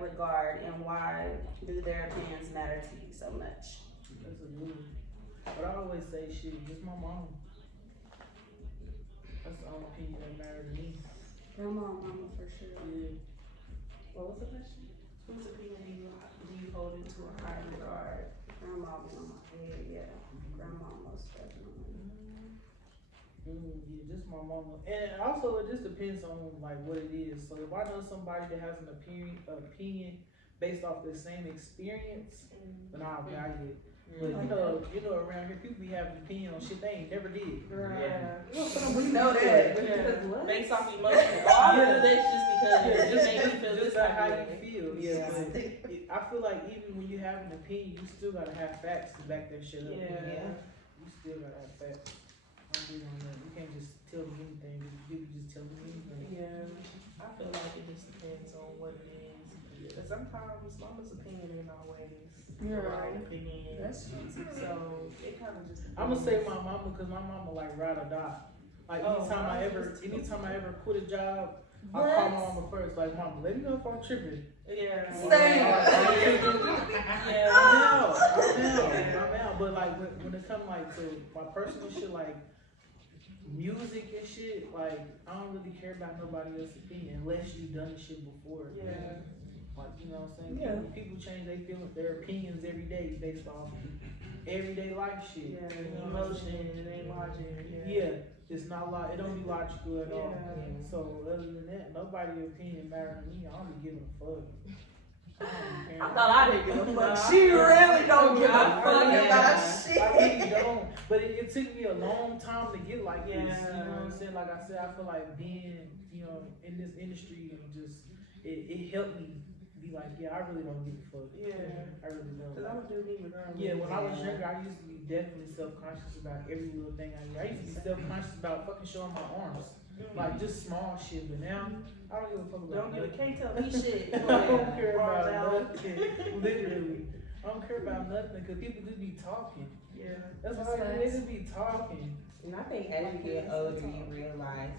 regard, and why do their opinions matter to you so much? That's a good one. But I always say shit, just my mom. That's the only opinion that matters to me. Grandma, mama, for sure. Yeah. What was the question? Whose opinion do you hold into a high regard? Grandma be on my head, yeah. Grandma most definitely. Yeah, just my mama. And also, it just depends on like what it is. So if I know somebody that has an opinion based off the same experience, then I'll value it. But you know, around here people be having opinion on shit they ain't never did. Yeah. We know that. Yeah. Based off emotion. All of this just because it just makes you feel just this how way. you feel. Yeah. I feel like even when you have an opinion, you still gotta have facts to back that shit up. Yeah. You still gotta have facts. I'm big on that. You can't just tell me anything. People just tell me anything. Yeah. I feel like it just depends on what it is. But sometimes mama's opinion ain't always the right opinion. That's true. So it kind of just depends. I'm gonna say my mama because my mama like ride or die. Like anytime I ever quit a job, I call my mama first. Like, mama, let me know if I'm tripping. Yeah. Same. Yeah. I'm out. But like when it comes like to my personal shit, like music and shit, like I don't really care about nobody else's opinion unless you done the shit before. Yeah. Like, you know what I'm saying? People change their opinions every day based off everyday life shit. Yeah, you know emotion, it ain't logic. Yeah, it's not it don't be logical at all. Yeah. So other than that, nobody's opinion matters to me. I don't be giving a fuck. I thought I didn't give a fuck. She really don't give a fuck really about I shit. really don't. But it took me a long time to get like this. You know what I'm saying? Like I said, I feel like being, in this industry and just it helped me be like, yeah, I really don't give a fuck. Yeah. I really don't. Cause I would do me regardless. Yeah, when I was younger, I used to be definitely self-conscious about every little thing I do. I used to be self-conscious about fucking showing my arms. Like, just small shit. But now, I don't give a fuck about nothing. Can't tell me shit. I don't care about nothing. Literally. I don't care about nothing because people just be talking. Yeah. That's why they just be talking. And I think as you get older, you realize,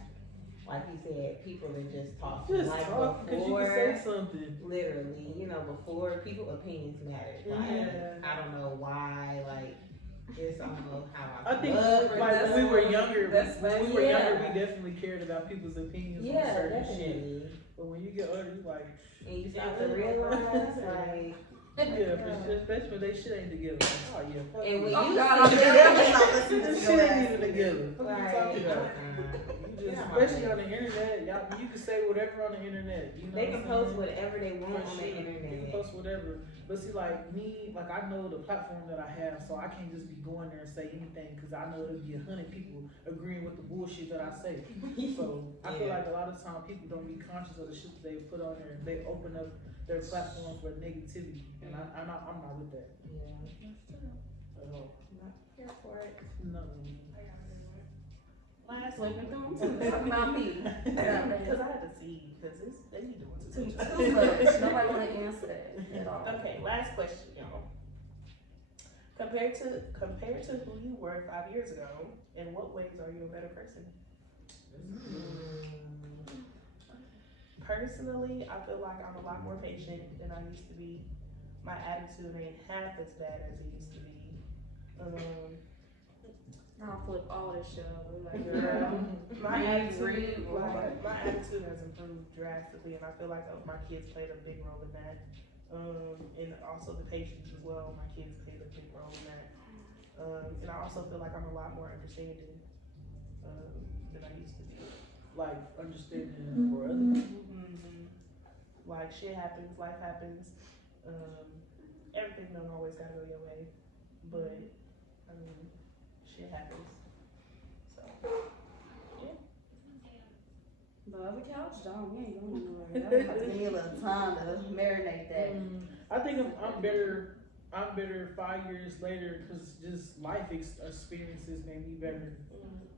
like you said, people are just talking. Just like talk because you can say something. Literally, before people opinions mattered. Like, I don't know why. Like, it's I don't know how I think like when we were younger, we definitely cared about people's opinions on certain shit. But when you get older, you like, and you start to realize, like. Especially when they shit ain't together. Like, oh yeah. Fuck And when you. you This shit ain't even together. What are you talking about? Especially on the internet, you can say whatever on the internet. You know they can post whatever they want on the internet. They can post whatever. But see, like me, like I know the platform that I have, so I can't just be going there and say anything because I know there'll be 100 people agreeing with the bullshit that I say. So I feel like a lot of time people don't be conscious of the shit that they put on there and they open up their platform for negativity, and I'm not with that. Yeah. At all. Not here for it. No. Last Flipping through them too. Talking about me. Because I had to see, because they be doing too much. Too much. Nobody want to answer that at all. Okay, last question, y'all. Compared to who you were 5 years ago, in what ways are you a better person? Personally, I feel like I'm a lot more patient than I used to be. My attitude ain't half as bad as it used to be. I'll flip all this shit over. Like, girl, my attitude has improved drastically, and I feel like my kids played a big role in that. And also the patience as well. My kids played a big role in that. And I also feel like I'm a lot more understanding than I used to be. Like understanding for other people. Like shit happens, life happens. Everything don't always gotta go your way, but I mean, shit happens. So yeah. the other couch, John, we ain't going nowhere. I have to give me a little time to marinate that. I think I'm better. I'm better 5 years later because just life experiences made me better.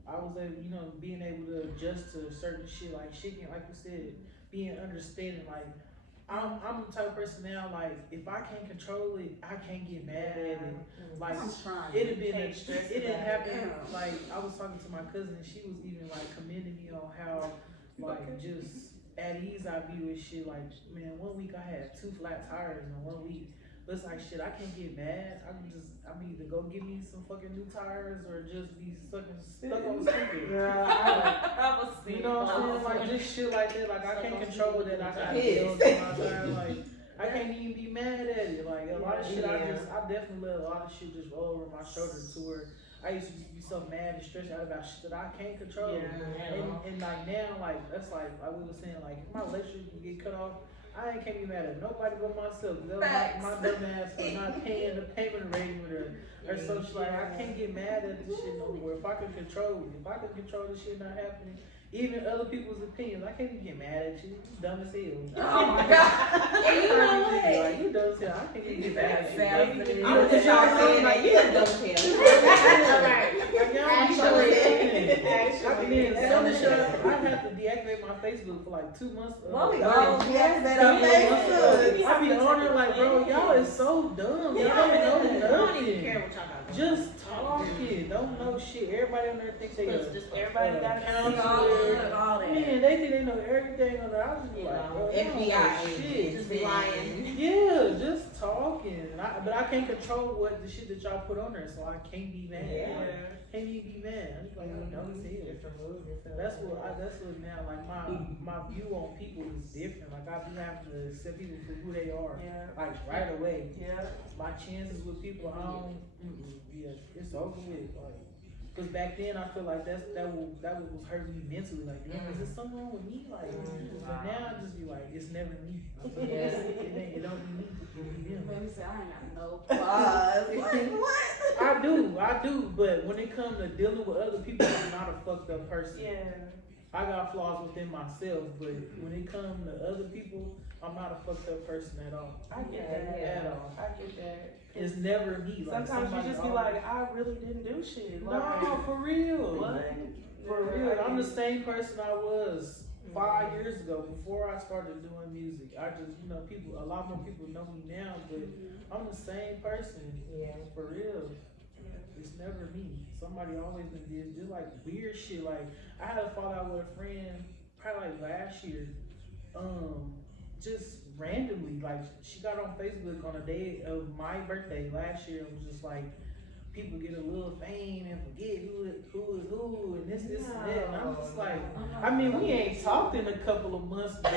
I was able, being able to adjust to certain shit, like you said, being understanding. Like I'm the type of person now. Like if I can't control it, I can't get mad at it. Like it didn't happen. Like I was talking to my cousin, and she was even like commending me on how like just at ease I be with shit like, man, 1 week I had 2 flat tires in 1 week. But it's like shit, I can't get mad. I'm either go get me some fucking new tires or just be stuck on the stupid. Girl, You know what I'm saying? Like just shit like that. Like I can't control that. I got bills on my tires. Like I can't even be mad at it. Like a lot of shit, I definitely let a lot of shit just roll over my shoulder to where I used to just be so mad and stressed out about shit that I can't control. And like now, like that's like we were saying, like if my electric can get cut off, I can't be mad at nobody but myself. That was my dumb ass for not paying the payment arrangement or so shit. Like I can't get mad at this shit no more. If I can control this shit not happening, even other people's opinions, I can't even get mad at you. You dumb as hell. Oh my god. And you know what? Like, you dumb as hell. I can't even get mad at you. I'm just saying that you dumb as hell. I had to deactivate my Facebook for like 2 months. Well, we all deactivate our Facebook. I be on there like, bro, y'all is so dumb. Y'all don't know don't even care nothing. what y'all got. Just talking, don't know shit. Everybody on there thinks they know. Everybody got counselor. all that. Man, they think they know everything on there. I was just like, bro, FBI shit. just be lying. Yeah, just talking. But I can't control what the shit that y'all put on there, so I can't be mad. Can't even be mad. I'm just like, no, it's here. That's what now, like my view on people is different. Like I be having to accept people for who they are. Like right away. My chances with people, it's over with. Like, cause back then I feel like that was hurting me mentally. Like, damn, is there something wrong with me? Like, but now I just be like, it's never me. It don't be me. Let me say, I ain't got no flaws. What? I do, but when it comes to dealing with other people, I'm not a fucked up person. I got flaws within myself, but when it comes to other people, I'm not a fucked up person at all. I get that. At all. I get that. It's never me. Like, sometimes you just be like, I really didn't do shit. Like, no, for real. What? For real. I'm the same person I was 5 years ago before I started doing music. I just, a lot more people know me now, but I'm the same person. For real. It's never me. Somebody always been did just like weird shit. Like I had a fall out with a friend probably like last year. Just randomly, like she got on Facebook on the day of my birthday last year and was just like, people get a little fame and forget who is who and this and that. And I'm just like, I mean, we ain't talked in a couple of months, but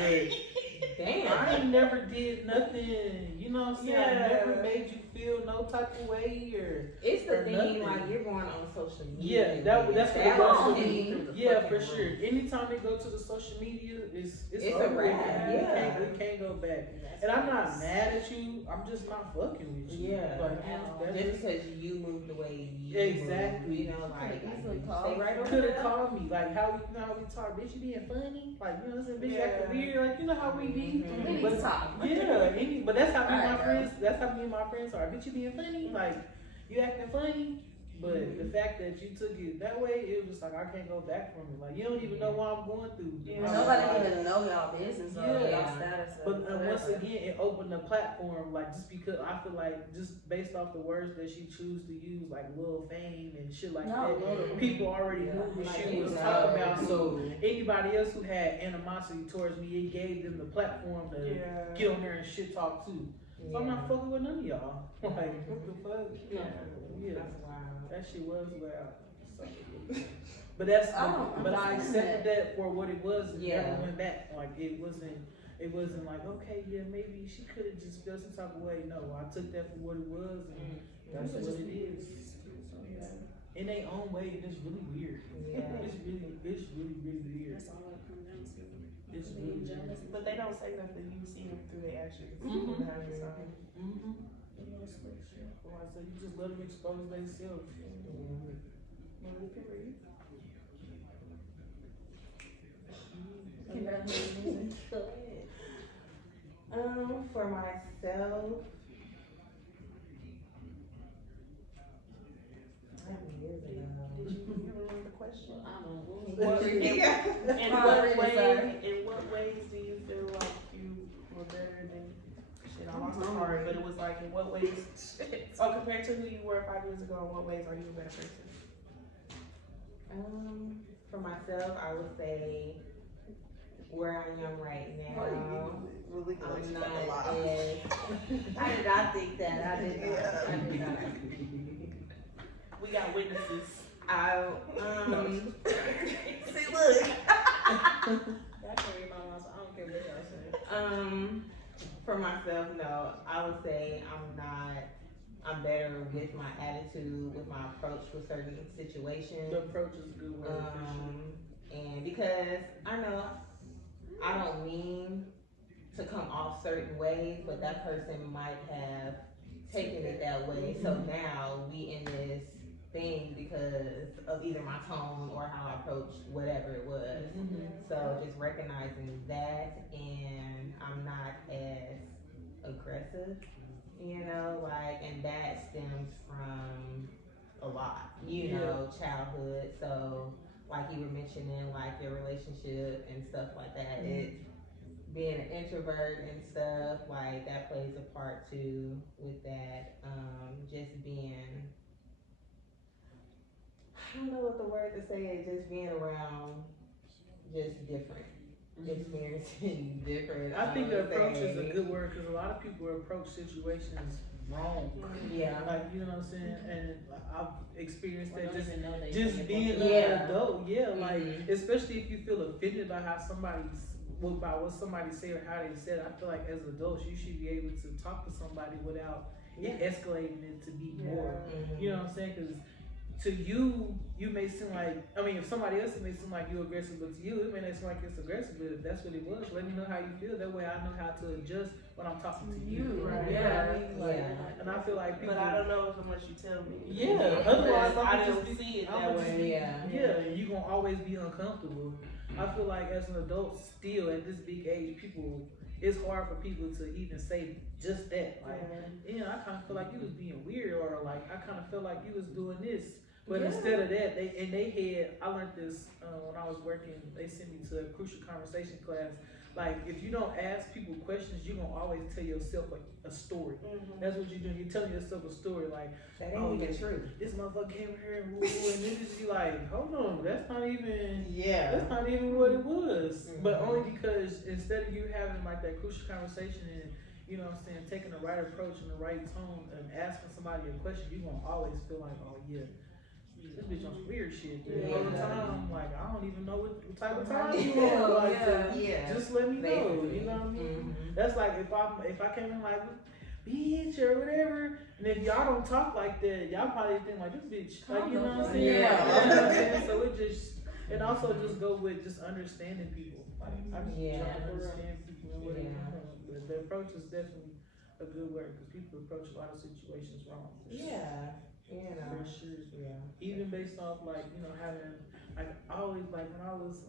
damn, I ain't never did nothing, you know what I'm saying? I never made you feel no type of way or it's the or thing, nothing. like you're going on social media. Yeah, that's what it was for me. Yeah, for world. sure. Anytime they go to the social media, it's a wrap. We can't go back. And I'm not mad at you. I'm just not fucking with you. Like, just because you moved away. Exactly. Could have called me. Like how we talk. Bitch, you being funny. Like, you know what I'm saying? Bitch, acting weird. Like, you know how we be. But talk. But that's how me and my friends. That's how me and my friends are. Bitch, you being funny. Like, you acting funny. But the fact that you took it that way, it was just like I can't go back from it. Like you don't even know what I'm going through. Nobody even know y'all business or y'all status. But once again, it opened the platform. Like just because I feel like just based off the words that she chose to use, like Lil Fame and shit like that, people already knew what she was talking about. So anybody else who had animosity towards me, it gave them the platform to get on there and shit talk too. So I'm not fucking with none of y'all. Like what the fuck? Yeah. That's wild. That shit was wild. So, but I accepted that for what it was and never went back. Like it wasn't like, okay, yeah, maybe she could have just felt some type of way. No, I took that for what it was and that's what it is. In their own way, and it's really weird. It's really weird. That's all I come down to. It's really jealous. But they don't say nothing. You see them through their actions. So you just let them expose themselves. For myself, Did you remember the question? I don't know. In what ways do you feel like you were better than shit? I lost the card, but it was like in what ways? Compared to who you were 5 years ago, in what ways are you a better person? For myself, I would say where I am right now, Malika, like, I'm she not got the lie. as. I did not think that. I did not. Yeah. I did not. We got witnesses. I See, look. Y'all can read my mouth, so I don't care what y'all say. For myself, no. I would say I'm better with my attitude, with my approach with certain situations. The approach is a good word. For sure. And because I know I don't mean to come off certain ways, but that person might have taken it that way. So now we in this thing because of either my tone or how I approach whatever it was. So just recognizing that, and I'm not as aggressive, you know, like, and that stems from a lot, you know, childhood. So like you were mentioning, like your relationship and stuff like that, it being an introvert and stuff, like that plays a part too with that. Just being, I don't know what the word to say is, just being around just different, experiencing different. I think the approach is a good word because a lot of people approach situations wrong. Yeah. Like, you know what I'm saying? And I've experienced Or that don't just even know they being an adult. Yeah, like, especially if you feel offended by how by what somebody said or how they said it. I feel like as adults, you should be able to talk to somebody without it escalating it to be more. You know what I'm saying? Because to you, you may seem like, I mean, if somebody else, it may seem like you're aggressive, but to you, it may not seem like it's aggressive, but if that's what it was, let me know how you feel. That way I know how to adjust when I'm talking to you. Right. You know what I mean? Like, Yeah. and I feel like people. But I don't know unless you tell me. Yeah, otherwise I I'm don't just see it I'm that just way. be, Yeah. you gonna always be uncomfortable. I feel like as an adult, still at this big age, it's hard for people to even say just that. Like, I kind of feel like you was being weird, or like I kind of feel like you was doing this. But instead of that, I learned this when I was working. They sent me to a crucial conversation class. Like, if you don't ask people questions, you're gonna always tell yourself a story. That's what you're doing. You're telling yourself a story. Like, That ain't even true. this motherfucker came here and then just be like, hold on, that's not even what it was. But only because instead of you having like that crucial conversation and, you know what I'm saying, taking the right approach and the right tone and asking somebody a question, you're gonna always feel like, oh yeah, this bitch on some weird shit. All the time, like, I don't even know what type of time you on. Like, just let me know. You know what I mean? That's like if I came in like, bitch or whatever, and if y'all don't talk like that, y'all probably think like, this bitch, like, you know what I'm saying? You know what I'm saying? So it also just go with just understanding people. Like, I just try to understand people and what they want. But the approach is definitely a good word because people approach a lot of situations wrong. For sure. Even based off like, having, like, I always, like, when I was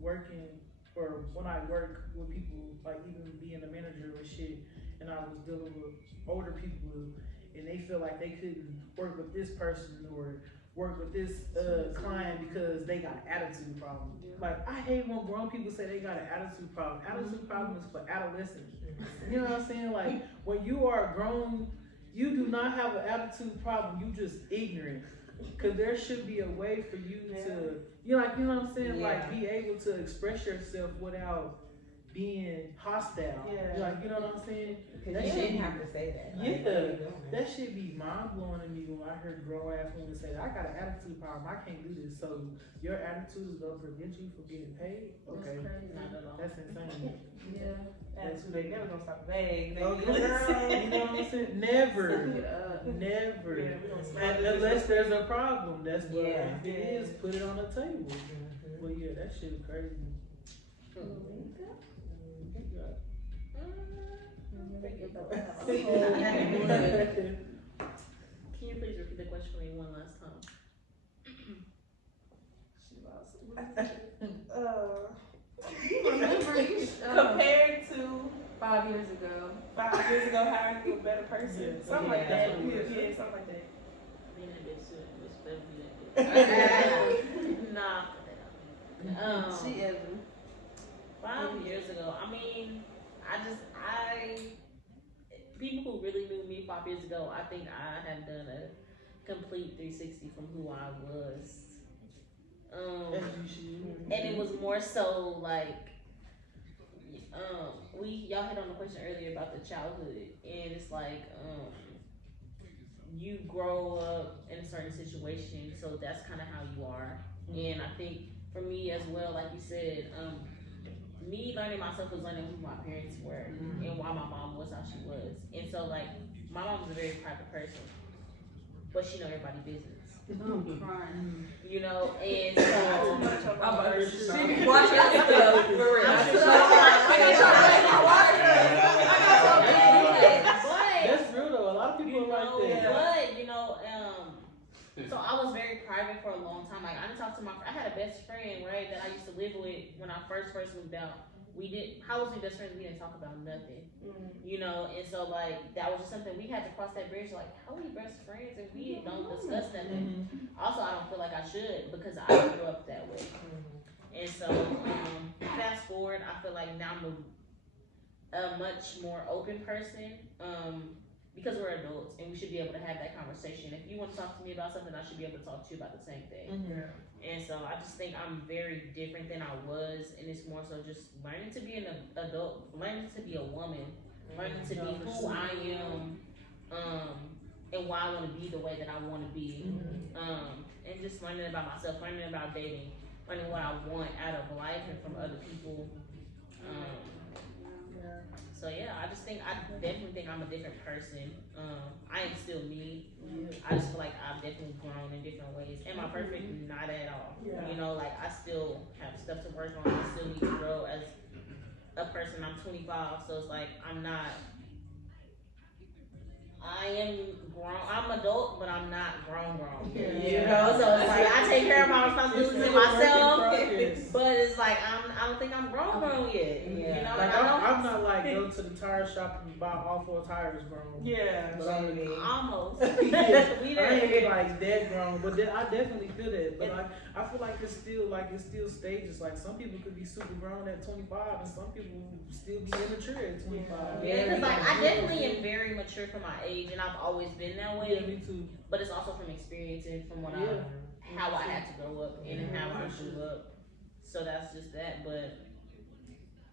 working, or when I work with people, like even being a manager or shit, and I was dealing with older people and they feel like they couldn't work with this person or work with this client because they got an attitude problem. Like, I hate when grown people say they got an attitude problem. Attitude problem is for adolescents. You know what I'm saying? Like, when you are grown, you do not have an attitude problem. You just ignorant. Cause there should be a way for you to, you know what I'm saying? Like, be able to express yourself without being hostile. Like, you know what I'm saying? Cause you shouldn't have to say that. Like, that should be mind blowing to me when I heard grown ass women say, I got an attitude problem, I can't do this. So your attitude is gonna prevent you from getting paid? Okay. That's insane. Attitude, they never gonna stop begging. You know what I'm saying? Never. Unless there's a problem. That's what if it is, put it on the table. But yeah, that shit is crazy. Can you please repeat the question for me one last time? Compared to 5 years ago. 5 years ago, how are you a better person? Something like that. Something like that. Being a bitch, it's better be that bitch. Nah. She isn't. 5 years ago, I mean, people who really knew me 5 years ago, I think I had done a complete 360 from who I was. And it was more so like y'all hit on the question earlier about the childhood, and it's like, you grow up in a certain situation, so that's kind of how you are. And I think for me as well, like you said, me learning myself was learning who my parents were and why my mom was how she was. And so like, my mom was a very private person, but she know everybody's business. I'm crying. You know, and so Watch your stuff, for real. That's real though. A lot of people are like that. But you know, so I was very private for a long time. Like I didn't talk to I had a best friend, right, that I used to live with when I first moved out. How was we best friends? We didn't talk about nothing. You know, and so like that was just something we had to cross that bridge. Like, how are we best friends and we don't discuss nothing? Also, I don't feel like I should because I grew up that way. And so fast forward, I feel like now I'm a much more open person. Because we're adults and we should be able to have that conversation. If you want to talk to me about something, I should be able to talk to you about the same thing. And so I just think I'm very different than I was, and it's more so just learning to be an adult, learning to be a woman, learning to be who I am, and why I want to be the way that I want to be, and just learning about myself, learning about dating, learning what I want out of life and from other people. So yeah, I definitely think I'm a different person. I am still me. I just feel like I've definitely grown in different ways. Am I perfect? Not at all. You know, like I still have stuff to work on. I still need to grow as a person. I'm 25, so it's like I am grown. I'm adult, but I'm not grown. You know, so it's like I take care of my responsibilities myself, but it's like I don't think I'm grown yet. You know, like I'm not like go to the tire shop and buy all 4 tires grown. But almost. We ain't like that grown, but I definitely feel that. But like I feel like it's still stages. Like some people could be super grown at 25, and some people still be immature at 25. Yeah, because like I definitely am very mature for my age, and I've always been that way. Yeah, me too. But it's also from experience and from what how I had to grow up and how I grew up. So that's just that. But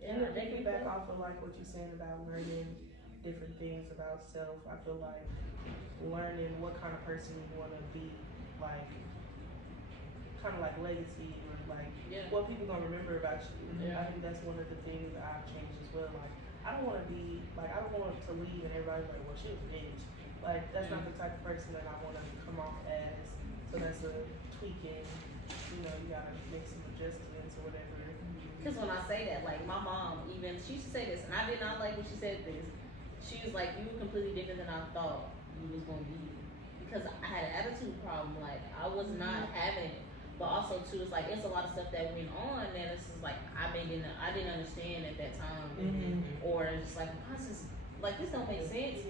and to piggyback off of like what you're saying about learning different things about self, I feel like learning what kind of person you want to be, like kind of like legacy or like what people gonna remember about you. I think that's one of the things that I've changed as well. Like I don't want to be like I don't want to leave and everybody's like, well, she was a bitch. Like that's not the type of person that I want to come off as. So that's a tweaking. You know, you gotta make some adjustments or whatever. Because when I say that, like my mom, even she used to say this, and I did not like when she said this. She was like, "You were completely different than I thought you was gonna be," because I had an attitude problem. Like I was not having it. But also too, it's like it's a lot of stuff that went on that it's just like I didn't understand at that time, or it's just like like this don't make sense.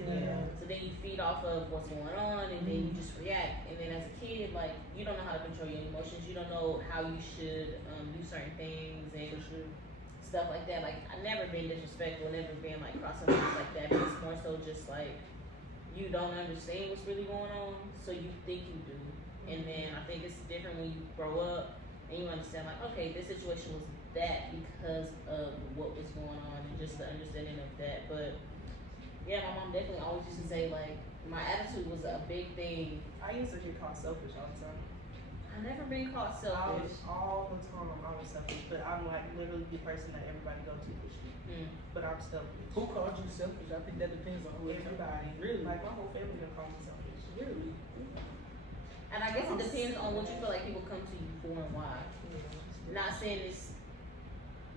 So then you feed off of what's going on, and then you just react. And then as a kid, like you don't know how to control your emotions. You don't know how you should do certain things and stuff like that. Like I've never been disrespectful, never been like crossing lines like that. But it's more so just like you don't understand what's really going on, so you think you do. And then I think it's different when you grow up and you understand like, okay, this situation was that because of what was going on and just the understanding of that. But yeah, my mom definitely always used to say like my attitude was a big thing. I used to get called selfish all the time. I've never been called selfish. All the time I was selfish, but I'm like literally the person that everybody go to for shit. But I'm selfish. Who called you selfish? I think that depends on who. Everybody. Really? Like my whole family gonna call me selfish. Really? And I guess it depends on what you feel like people come to you for and why. Not saying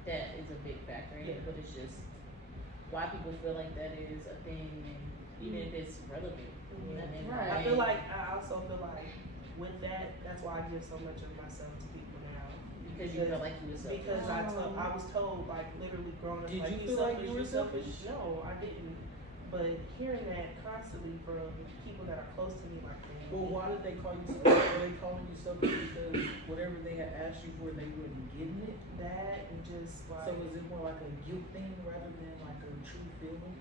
that is a big factor in it, but it's just why people feel like that is a thing, and even if it's relevant. Right. I also feel like with that, that's why I give so much of myself to people now. Because you feel like you were selfish. Because I was told like literally growing up, Did like you feel like you were selfish? No, I didn't. But hearing that constantly from people that are close to me, like that. Well, why did they call you selfish? Were they calling you selfish because whatever they had asked you for, they weren't getting it? That and just like. So was it more like a guilt thing rather than like a true feeling?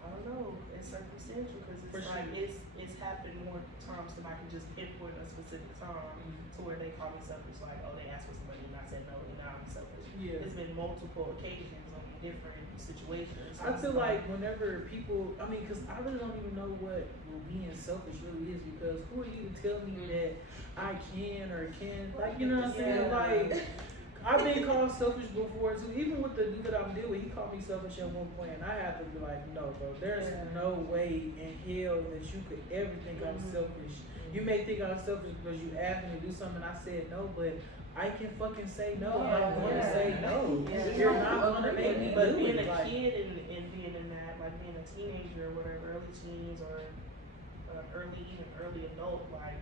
I don't know. It's circumstantial because it's For like sure. it's happened more times than I can just pinpoint a specific time to where they call me selfish. Like, oh, they asked for some money and I said no, and now I'm selfish. Yeah. It's been multiple occasions on different situations. I feel like whenever people, I mean, because I really don't even know what being selfish really is, because who are you to tell me that I can or can't, like, you know what I'm saying? Yeah. Like, I've been called selfish before too. Even with the dude that I'm dealing with, he called me selfish at one point, and I have to be like, no, bro, there's no way in hell that you could ever think I'm selfish. You may think I'm selfish because you asked me to do something, and I said no, but I can fucking say no. I'm going to say no. Yeah. You're not going to make me But do being it. a Like, kid and being in that, like being a teenager or whatever, early teens or even early adult, like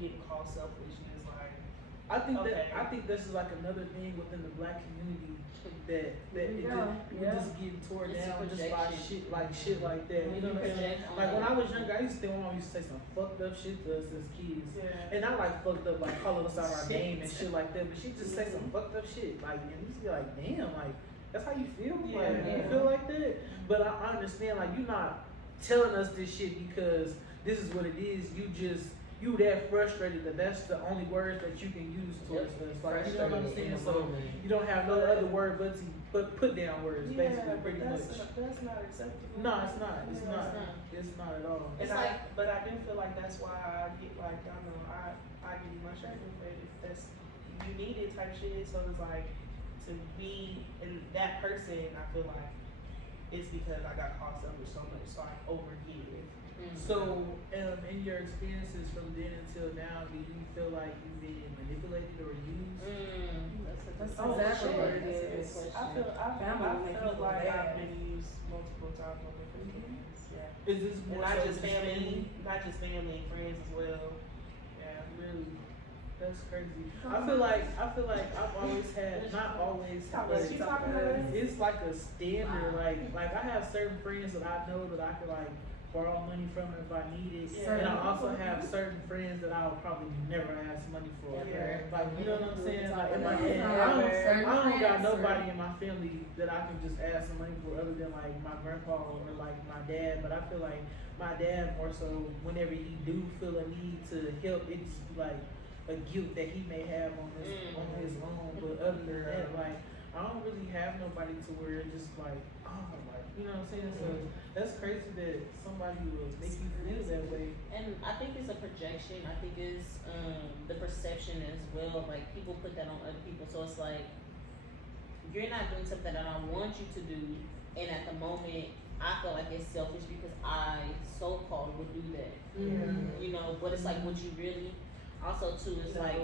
getting called selfish is like. I think Okay. I think this is like another thing within the black community that we just get torn It's down just by projection. shit like that. You know what I'm saying? Project Like when on- I was younger, I used to think my mom used to say some fucked up shit to us as kids. Yeah. And not like fucked up, like calling us out our name and shit like that, but she just say some fucked up shit. Like, and you just be like, damn, like, that's how you feel? Like, you feel like that? But I understand, like, you're not telling us this shit because this is what it is. You that frustrated that that's the only words that you can use towards us. Like, you know what I'm saying? So you don't have no other word but put down words, basically, pretty much. That's not acceptable. No, it's not. It's Yeah, not. It's not at all. And It's but I do feel like that's why I get like, I don't know, I give you my shirt and say if that's you need it type shit. So it's like to be in that person, I feel like it's because I got called selfish so much, so I overgive. So, in your experiences from then until now, do you feel like you've been manipulated or used? That's Oh, exactly sure. what it is. I Family will make felt people like bad. I've been used multiple times on different things. Yeah. Is this And more not so just family, and friends as well. Yeah. Really? That's crazy. I feel like I've always had, not always, but She talking to us? it's like a standard. Like I have certain friends that I know that I could like borrow money from if I need it, Yeah. and I also have certain friends that I'll probably never ask money for. Yeah. Like, you know what I'm saying? Like in my Yeah. head, I don't got nobody in my family that I can just ask some money for other than like my grandpa or like my dad. But I feel like my dad more so whenever he do feel a need to help, it's like a guilt that he may have on his own. But other than that, like I don't really have nobody to where it's just like, oh, like, you know what I'm saying? So that's crazy that somebody will make you feel that way. And I think it's a projection. I think it's the perception as well. Like people put that on other people. So it's like you're not doing something that I want you to do, and at the moment I feel like it's selfish because I so-called would do that. You know, but it's like would you really? Also too, it's like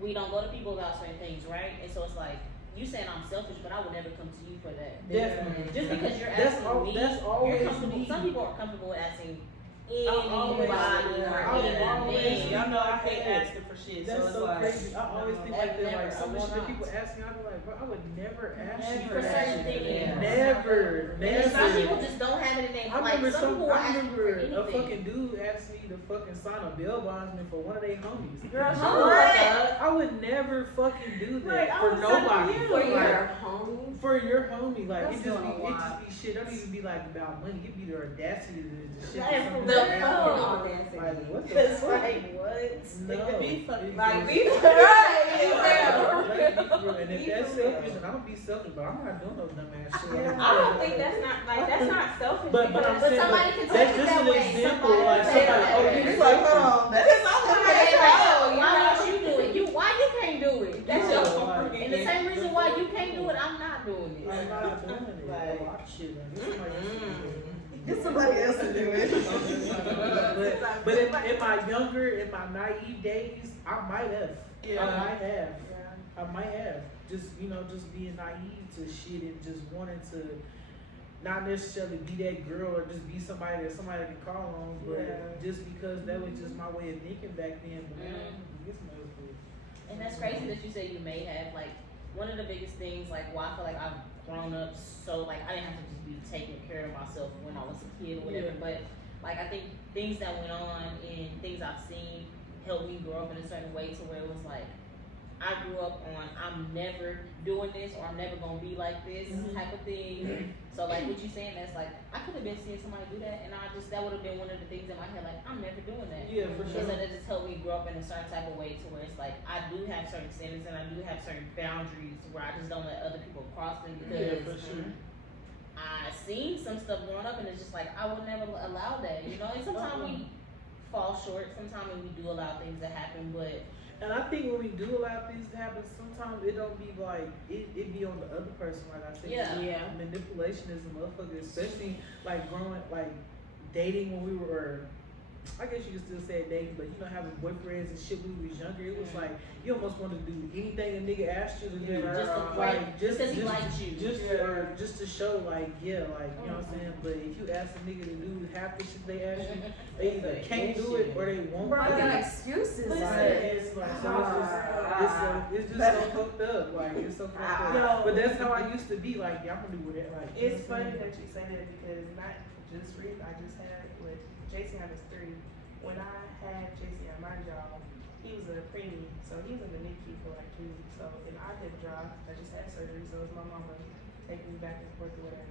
we don't go to people about certain things, right? And so it's like you saying I'm selfish, but I would never come to you for that. Definitely. Just because you're That's asking me, that's always you're comfortable. me. Some people are comfortable with asking always- anybody or anything. Y'all know I hate asking for shit. That's so it's so like, crazy. I always think like that. Like Never. some I will shit that not. people ask me, I be like, bro, I would never ask you For for that certain shit. things. Never, And some people never. just don't have anything. I Like remember some people will I ask you for remember a anything. fucking dude asked me to fucking sign a bail bondsman for one of their homies. Girl, I would never fucking do that Like, I for was telling nobody. you. For your Like, homie. for your homie, like That's it just doing a be lot. shit. Don't even be like about money. It be the audacity to shit. Like, that some for people real. ask for. Audacity. Like what the It's fuck? like, what? No, it could be fucking Like, it's be just- for right. Let's be for real. And if Be that's for real. selfish, then I'm gonna be selfish, but I'm not doing no dumb ass shit. Yeah. I don't think that's not selfish. But I'm because saying, somebody can that's take it just that an way. example. Somebody Like can take it somebody, that oh, way. you're It's like, hold selfish. on. That is all Somebody like, oh, why don't you do it? Why you can't do it? That's No, your like- And the same reason why you can't do it, I'm not doing it. I'm not doing it. Like- Oh, I shit. Somebody else can do it. Get somebody else to do it. But in my naive days, I might have. I might have. Just being naive to shit and just wanting to not necessarily be that girl or just be somebody that somebody can call on, but just because that was just my way of thinking back then. But now, get some other food. And that's crazy that you say you may have, like, one of the biggest things, like, why I feel like I've grown up so, like, I didn't have to just be taking care of myself when I was a kid or whatever, but, like, I think things that went on and things I've seen helped me grow up in a certain way to where it was like, I grew up on I'm never doing this or I'm never gonna be like this type of thing. So like what you saying, that's like I could have been seeing somebody do that, and I just that would have been one of the things in my head, like I'm never doing that. Yeah, for sure. So that just helped me grow up in a certain type of way to where it's like I do have certain standards and I do have certain boundaries where I just don't let other people cross them Yeah, because for sure. I seen some stuff growing up and it's just like I would never allow that, you know. And sometimes we fall short. Sometimes we do allow things to happen, but And I think when we do allow things to happen, sometimes it don't be like it be on the other person. Like I said, Yeah. manipulation is a motherfucker, especially like growing like dating when we were. I guess you could still say dating, but you know, having boyfriends and shit when we was younger, it was like you almost wanted to do anything a nigga asked you to do, just to like just because he likes you, just to show like you know what I'm saying. But if you ask a nigga to do half the shit they ask you, they either can't do it or they won't. Bro, I do got it. excuses. It's just so fucked up. Like it's so fucked up. But that's how I used to be. Like y'all can do whatever. Like It's funny that you say that because not just recently, I just had with Jason had his 3. When I had Jason at my job, he was a preemie, so he was in the NICU for like 2 weeks. So and I did a job, I just had surgery, so it was my mama taking me back and forth or whatever.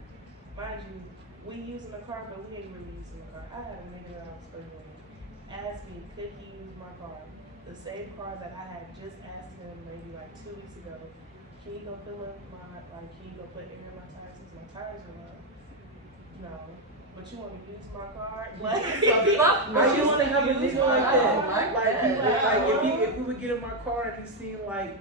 Mind you, we using the car, but we ain't really using the car. I had a nigga that I was fucking with ask me could he use my car, the same car that I had just asked him maybe like 2 weeks ago. Can you go fill up my can you go put air in my tires since my tires are low? No. But you want to use my car? Like, I used to have a nigga like that. Like, if we would get in my car and he seen like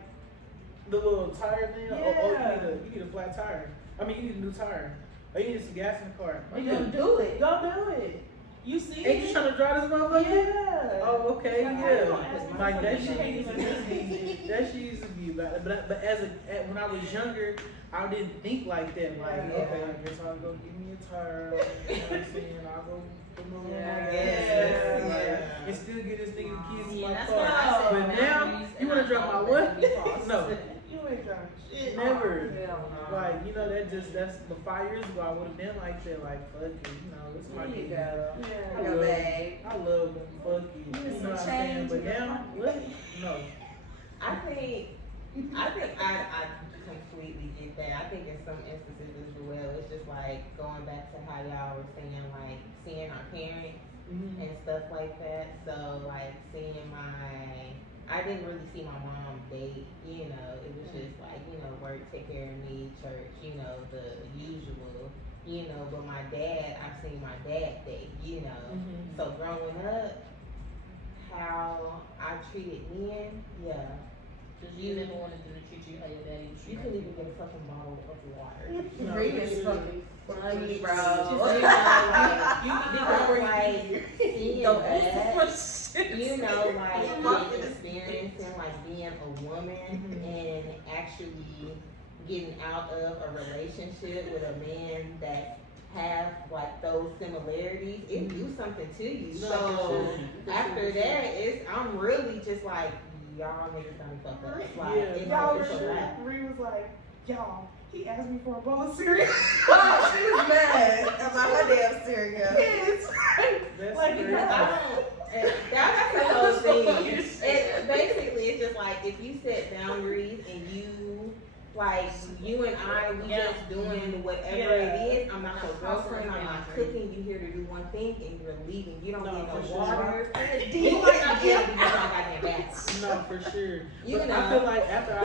the little tire thing, you need a flat tire. I mean, you need a new tire. Or you need some gas in the car. You gonna do it? Go do it. You see? Ain't you trying to drive this motherfucker? Yeah. Oh, okay, Like, yeah. Like that you shit can't used to even be. That shit used to be about it. But when I was younger, I didn't think like that. Like, okay, I guess I'll go give me a tire. You know what I'm saying? I'll go put my and still get this nigga the keys to my that's car. why I said But now boundaries, you and wanna I drive my thought what? that would be crossed. No. You ain't driving shit. Never. Yeah. Like, you know, that's but 5 years ago I would have been like that, like fuck it, you know, it's my There you nigga. go. Yeah. I Go, love, babe. I love them, fuck it. You You need know what some I'm saying? change But in your now, pocket. what? No. I think I completely get that. I think in some instances as well, it's just like going back to how y'all were saying, like seeing our parents and stuff like that. So like seeing I didn't really see my mom date, you know, it was just like, you know, work, take care of me, church, you know, the usual, you know, but my dad, I've seen my dad date, you know. So growing up, how I treated men, yeah. Because you never wanted them to treat you how your daddy would You treat couldn't you. even get a fucking bottle of water. Reed is fucking funny, bro. You know, like experiencing like being a woman and actually getting out of a relationship with a man that have like those similarities, it do something to you. So after that, I'm really just like, y'all niggas done fucked up. Like, Y'all it's a wrap. Ree was like, y'all, he asked me for a bowl of cereal. She was mad about her damn cereal. Yes. That's Like, crazy. That's the whole thing. Basically, it's just like if you set boundaries and you and I, we just doing whatever it is. I'm not your girlfriend. I'm not cooking. You here to do one thing and you're leaving. You don't get no water. You might not be able to do your goddamn bathroom. No, for sure. You But know. I feel like after I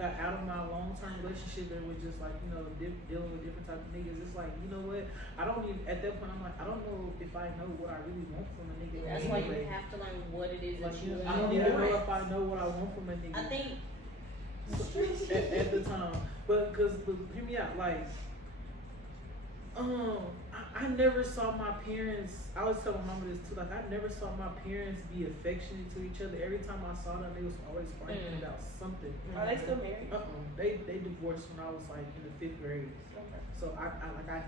got out of my long-term relationship and was just like, you know, dealing with different type of niggas, it's like, you know what? I don't even, at that point, I'm like, I don't know if I know what I really want from a nigga. That's why you have to learn what it is that Like, you I don't want. even know if I know what I want from a nigga. I think at the time, but hear me out, like, I never saw my parents. I was telling my mama this too. Like, I never saw my parents be affectionate to each other. Every time I saw them, they was always fighting about something. Are they still married? They divorced when I was like in the 5th grade. So I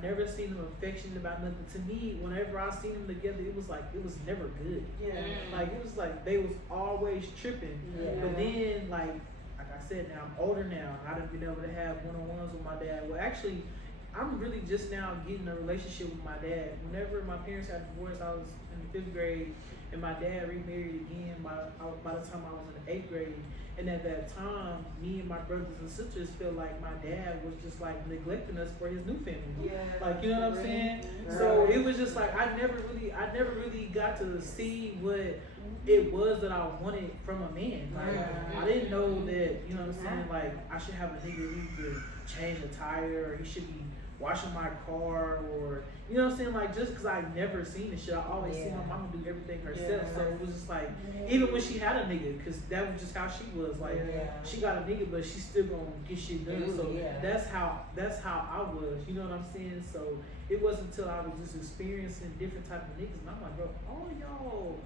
never seen them affectionate about nothing. To me, whenever I seen them together, it was like it was never good. Yeah. Like it was like they was always tripping. But then like I said, now I'm older now. I done been able to have one-on-ones with my dad. Well, actually, I'm really just now getting a relationship with my dad. Whenever my parents got divorced, I was in the 5th grade, and my dad remarried again by the time I was in the 8th grade. And at that time, me and my brothers and sisters felt like my dad was just like neglecting us for his new family. Yeah. Like, you know what I'm saying? Right. So it was just like I never really got to see what it was that I wanted from a man. Like I didn't know that, you know what I'm saying, like I should have a nigga who could change a tire, or he should be washing my car, or you know what I'm saying, like just because I never seen this shit, I always seen my mama do everything herself. So it was just like, even when she had a nigga, because that was just how she was. Like she got a nigga, but she still gonna get shit done. So that's how I was. You know what I'm saying? So it wasn't until I was just experiencing different type of niggas, and I'm like, bro, all y'all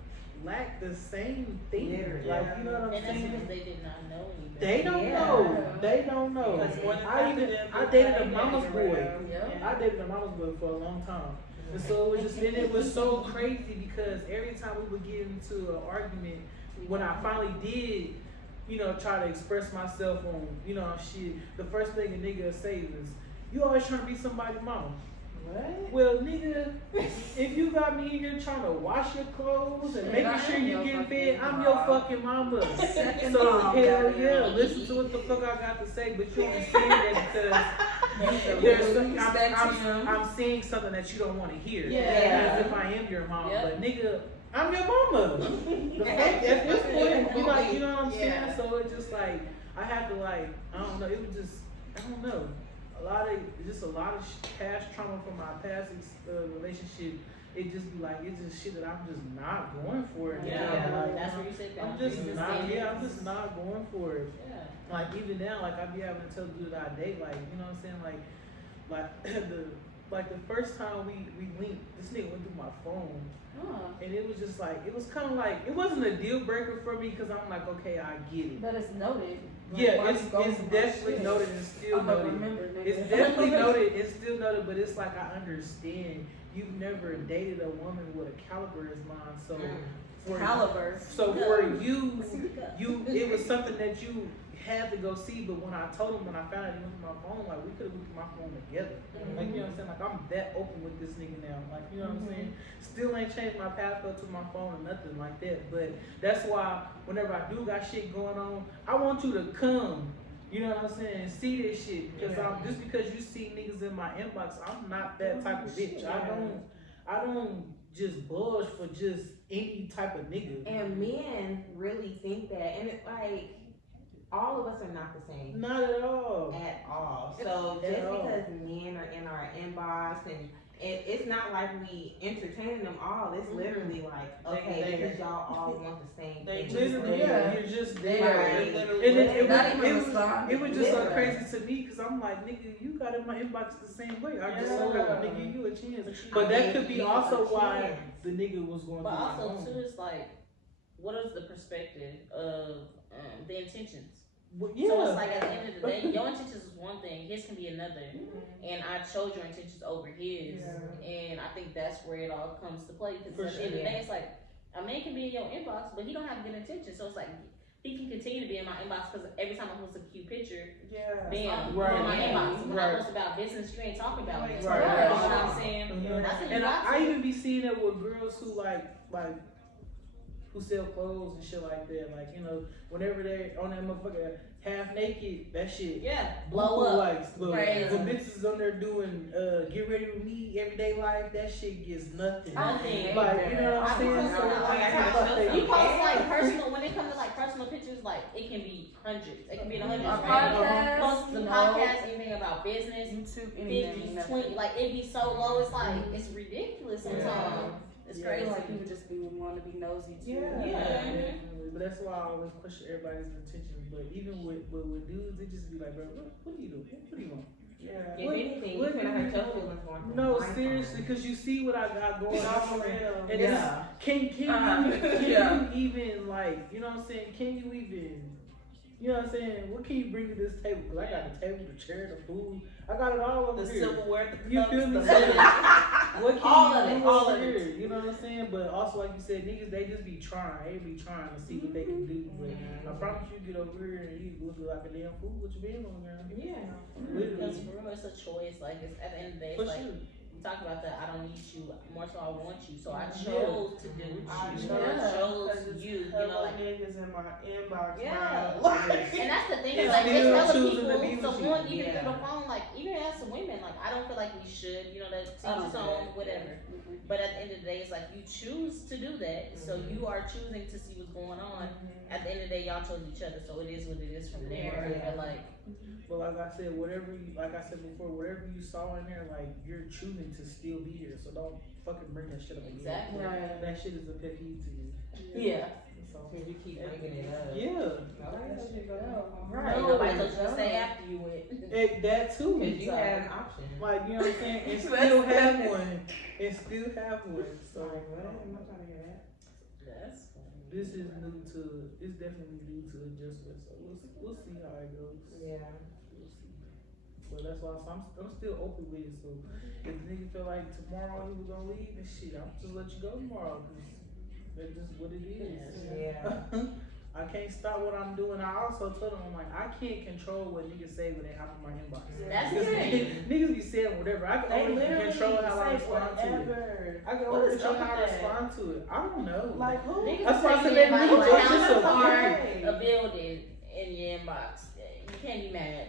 lack the same thing. Like, you know what I'm And that's saying? because they did not know any better. They don't know. They don't know. Because more than I dated a mama's around. boy. Yeah. I dated a mama's boy for a long time. And so it was just, and it was so crazy because every time we would get into an argument, when I finally did, you know, try to express myself on, you know, shit, the first thing a nigga say is, you always trying to be somebody's mama. What? Well, nigga, if you got me in here trying to wash your clothes and making sure you getting fed, I'm your fucking mama. So hell yeah, listen to what the fuck I got to say, but you only saying that because I'm saying something that you don't want to hear. Yeah. As if I am your mom, but nigga, I'm your mama. The fuck, at this point, you know what I'm saying? So it's just like I had to like, I don't know, it was just, I don't know. A lot of past trauma from my past relationship. It just be like, it's just shit that I'm just not going for it. Like, that's where you say I'm just not going for it. Yeah. Like even now, like I be having to tell the dude that I date, like, you know what I'm saying, like the first time we linked, this nigga went through my phone. And it was just like, it was kind of like, it wasn't a deal breaker for me because I'm like, okay, I get it. But it's noted. Yeah, it's definitely noted and still noted. It's definitely noted and still noted, but it's like I understand you've never dated a woman with a caliber as mine, so for you, it was something that you had to go see. But when I told him, when I found out he went through my phone, like we could have looked through my phone together. Like, you know what I'm saying? Like I'm that open with this nigga now. Like, you know what I'm saying? Still ain't changed my password to my phone or nothing like that. But that's why whenever I do got shit going on, I want you to come. You know what I'm saying? And see this shit, because just because you see niggas in my inbox, I'm not that type of bitch. I don't just budge for just any type of nigga. And men really think that, and it's like, all of us are not the same. Not at all. At all. So just because men are in our inbox, and it's not like we entertain them all. It's literally like, okay, because y'all all want the same thing. Literally, you're just there. Right. And it was just so crazy to me because I'm like, nigga, you got in my inbox the same way. I just so happened to give you a chance. But that could be also why the nigga was going through my phone. But also too, it's like, what is the perspective of the intentions? Well, So it's like at the end of the day, your intentions is one thing, his can be another, and I chose your intentions over his, and I think that's where it all comes to play. Because at the end of the day, it's like a man can be in your inbox, but he don't have good intentions. So it's like he can continue to be in my inbox because every time I post a cute picture, bam, in my inbox. When I post about business, you ain't talking about it. You know what I'm saying? And I even be seeing it with girls who like who sell clothes and shit like that. Like, you know, whenever they on that motherfucker half naked, that shit blow up. Like, the bitches on there doing get ready with me, everyday life, that shit gets nothing. Nothing. Like, you know what I'm saying? You post like personal, when it comes to like personal pictures, like it can be hundreds. It can be in the hundreds. Post the podcast, anything about business, YouTube, 50s, 20, like it be so low. It's like it's ridiculous sometimes. It's crazy. Like people just want to be nosy too. But that's why I always question everybody's intentions. But even with dudes, they just be like, bro, what do you do? What do you want? If anything, you finna hurt your feelings going through. No, seriously, because you see what I got going on. And can you even, like, you know what I'm saying? Can you even, you know what I'm saying? What can you bring to this table? Because I got the table, the chair, the food. I got it all over here. The silverware, the You cups, feel me? the What can all you of do it, all over of here? it. You know what I'm saying? But also, like you said, niggas, they just be trying. They be trying to see what they can do. But I promise you, get over here and you look like a damn fool. What you been on, girl? Because for real, it's a choice. Like, it's, at the end of the day, it's like, talked about that. I don't need you. More so, I want you. So I chose to do what I you. chose You know, like niggas in my inbox. yeah. Like, And that's the thing. It's Is like still it's other choosing to be people. So with you. one, even through the phone, like even as women, like I don't feel like we should. You know, that teach its own, whatever. But at the end of the day, it's like you choose to do that. So you are choosing to see what's going on. At the end of the day, y'all chose each other. So it is what it is from there. I feel like. But like I said, like I said before, whatever you saw in there, like you're choosing to still be here. So don't fucking bring that shit up again. Exactly. Right. That shit is a pet peeve to you. Yeah. So You keep bringing it up. yeah, Right. Nobody told you to stay after you went. that too. Because you had an option. Like you know what I'm saying, and still have one, and still have one. So I'm not trying to hear that. That's this is new to. It's definitely new to adjustment. So we'll see how it goes. Yeah. We'll see. But that's why I'm still open with it. So if the nigga feel like tomorrow he was gonna leave and shit, I'm just let you go tomorrow. Cause that's just what it is. Yeah. I can't stop what I'm doing. I also told him, I'm like, I can't control what niggas say when they hop in my inbox. That's Because it. niggas be saying whatever. I can They only literally control how I say respond to it. whatever. I can What only is control up how I with that? respond to it. I don't know. Like who? Niggas That's why I say said you they like really a just house, a a car, okay. a building in your inbox. You can't be mad.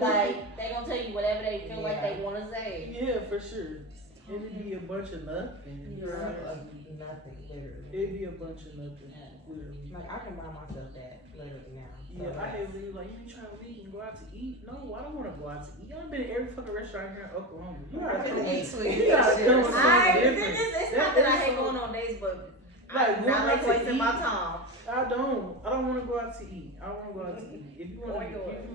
Like they gonna tell you whatever they feel like they wanna say. Yeah, for sure. It'd be a bunch of nothing. Nothing, literally. It'd be a bunch of nothing. Literally. Like, I can buy myself that, literally now. Yeah, I hate when you like, you ain't trying to leave and go out to eat. No, I don't want to go out to eat. I've been in every fucking restaurant here in Oklahoma. You gotta come with you gotta come with something different. It's not that I hate going on dates, but Like, going I like out to wasting my eat. time. I don't want to go out to eat. I don't want to go out to eat. If you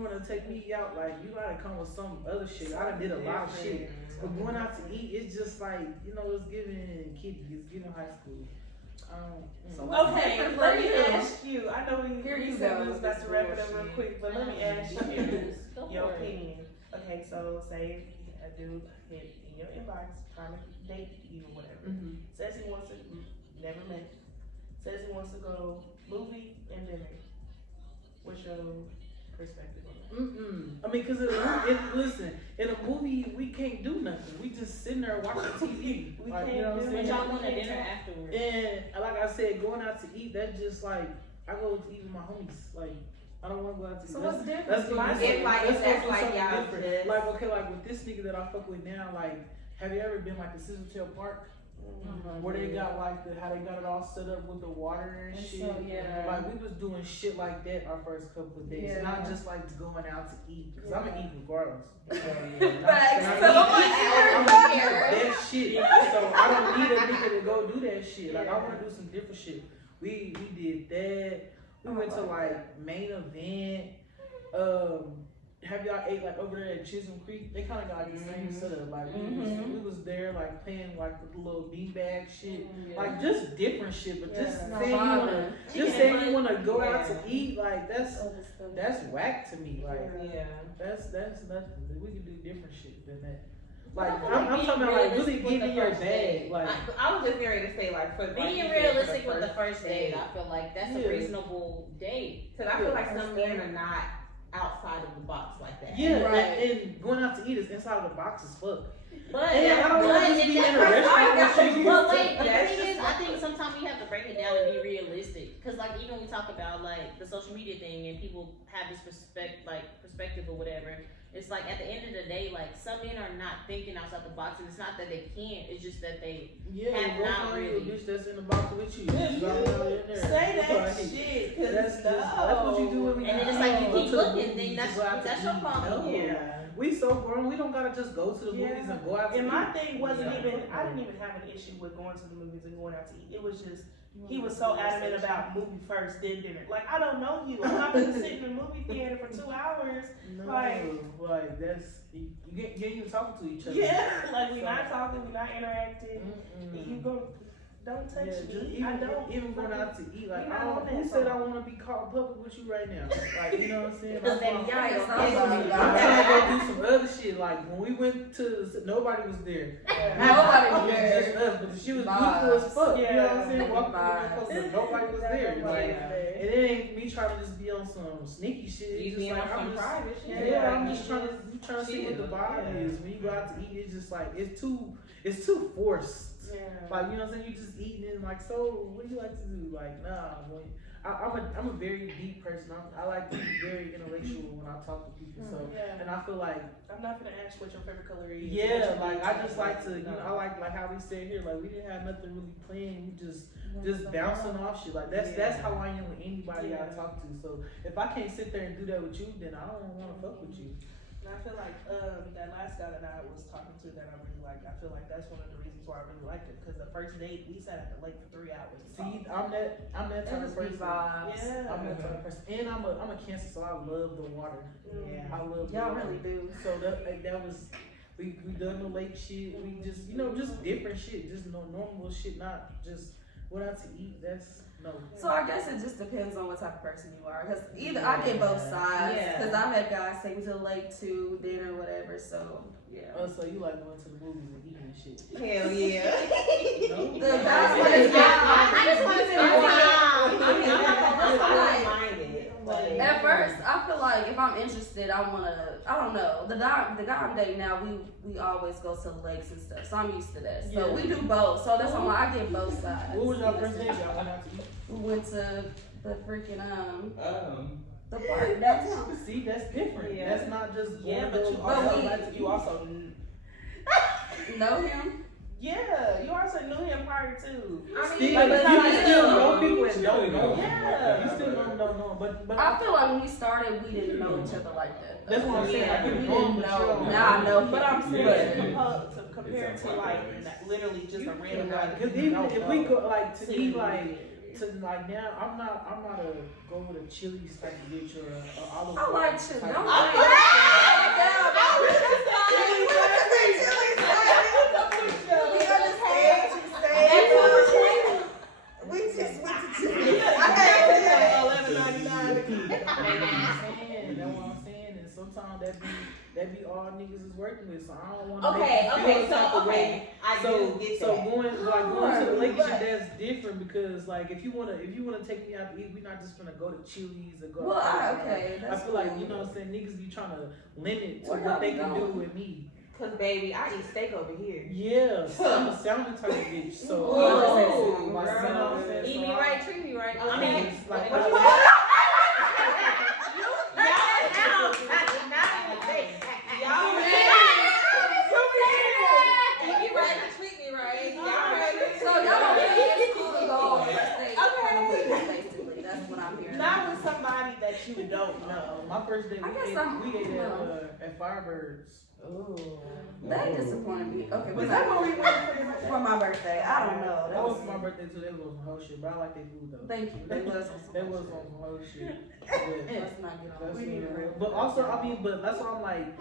want to take me out, like you gotta come with some other shit. I done did a lot of shit, but going out to eat, it's just like it's giving kiddie, it's giving high school. Okay, let me ask you. I know Here we you said go we was with about to this wrap it up real bullshit. quick, but let me ask you Go your for it. opinion. Okay, so say a dude hit in your inbox trying to date you or whatever. Says he wants to never met. Says he wants to go movie and dinner. What's your perspective on that? I mean, cause listen, in a movie we can't do nothing. We just sitting there watching TV. We Like, can't you know what do I'm But saying? y'all want a dinner afterwards. And like I said, going out to eat, that's just like I go to eat with my homies. Like I don't want to go out to eat. So what's the difference? Let's go do something- If like, let's if go that's do like something y'all different. just. Like okay, like with this nigga that I fuck with now, like have you ever been like to Tail Park? Where they got like how they got it all set up with the water and shit. So, yeah. Like we was doing shit like that our first couple of days, Yeah. not just like going out to eat. Cause I'm gonna eat regardless. Facts. I'm So gonna eat that shit. So I don't need a nigga to go do that shit. Like I wanna do some different shit. We did that. We went to like main event. Have y'all ate like over there at Chisholm Creek? They kind of got the same setup. Like we was there like playing like with the little beanbag shit, like just different shit. But just saying you wanna go out to eat, like that's whack to me. Like that's nothing. We can do different shit than that. Like I'm talking about like really getting in your bag. Like I was just getting ready to say like for Being realistic with the first date, I feel like that's a reasonable date. Cause I feel like some men are not outside of the box like that. yeah, and going out to eat is inside of the box as fuck. But And I don't want to just be in a restaurant. But wait, the thing is, I think sometimes we have to break it down and be realistic. Cause like even when we talk about like the social media thing and people have this perspective or whatever, it's like at the end of the day, like some men are not thinking outside the box, and it's not that they can't. It's just that they have go not find you a really. bitch that's in the box with you. Say that Like, shit, cause That's what you do when we And then it's like you keep looking, then that's your problem. Yeah. We so grown, we don't gotta just go to the movies and go out to And eat. my thing wasn't even, I didn't even have an issue with going to the movies and going out to eat. It was just, he was so adamant about movie first, then dinner. Like, I don't know you. I'm not gonna sit in the movie theater for 2 hours. No, like that's, you ain't even talking to each other. Yeah, like we're not talking, we're not interacting. You go, don't touch me. I don't. Even going out to eat, like, You're not on who that said I song. want to be caught in public with you right now? Like, you know what I'm saying? Because I'm then y'all ain't trying to go do some other shit. Like when we went to, nobody was there. Nobody was It was there. just us, but she was beautiful as fuck. You know what I'm saying? Yeah. Walking around, but nobody was there. Like, Yeah. and it ain't me trying to just be on some sneaky shit. You It's be just on like, some I'm just, private shit. yeah, I'm just trying to see what the vibe Yeah. is. When you go out to eat, it's just like it's too. it's too forced. Yeah. Like, you know what I'm saying? You just eating and like, so what do you like to do? Like, nah, I'm a very deep person. I like to be very intellectual when I talk to people. So, and I feel like I'm not gonna ask what your favorite color is. yeah, like I just like to, you know, I like how we said here. Like we didn't have nothing really planned. We just bouncing off shit. Like that's how I am with anybody I talk to. So if I can't sit there and do that with you, then I don't want to fuck with you. And I feel like that last guy that I was talking to that I really liked, I feel like that's one of the reasons why I really liked him, because the first date we sat at the lake for 3 hours. See, I'm that type of person. Yeah. I'm that type of person, and I'm a Cancer, so I love the water. Yeah. I love Y'all the water. really do. So that was we done the lake shit. We just just different shit, just normal shit, not just went out to eat. That's no. So I guess it just depends on what type of person you are. Because either I get both sides. Because I've had guys take me to the lake too, dinner, whatever. So yeah. Oh, so you like going to the movies and eating and shit? Hell yeah. No? The guys want to I just want to say At first, I feel like if I'm interested, I don't know. The guy I'm dating now, we always go to the lakes and stuff, so I'm used to that. So we do both. So that's why I get both sides. What was your first date? Y'all went out to eat? We went to the freaking the park downtown. See, that's different. Yeah. That's not just but you also know him. Yeah, you also knew him prior to. I Still, mean, you still know people and don't know. Yeah. You still don't know, but I feel like when we started, we didn't know each other like that. that's what I'm saying. Like, We we didn't know. Now I know him. But I'm But- saying compared to like literally just a random guy. Because even if we go like to me like now, I'm not a go with a Chili's type of bitch or a olive. I like chili. type I'm of- like, We just went to That's what I'm saying, and sometimes that be all niggas is working with, so I don't want to. I So do get that. going to the lake and shit, that's different because like if you wanna take me out to eat, we not just gonna go to Chili's or go. well, to okay. I That's feel like cool. you know what I'm saying, niggas be trying to limit to Where what they y'all can be do going? with me. Cause baby, I eat steak over here. Yeah, so I'm a sounding type of bitch. So Ooh, you know what I'm girl. saying? Eat So me I- right, treat me right. I Okay. mean, It's like What you I- So y'all don't think it's cool to go on first date on the weekend, basically. That's what I'm hearing. Not with somebody that you don't know. My first day I guess we ate at Firebirds. That disappointed me. Okay, Was that what we went for my birthday? I don't know. That was my birthday too. They was on some whole shit, but I like their food though. Thank you. They was on some They was on some whole shit. Let's not get on. But also, I mean, but that's what I'm like.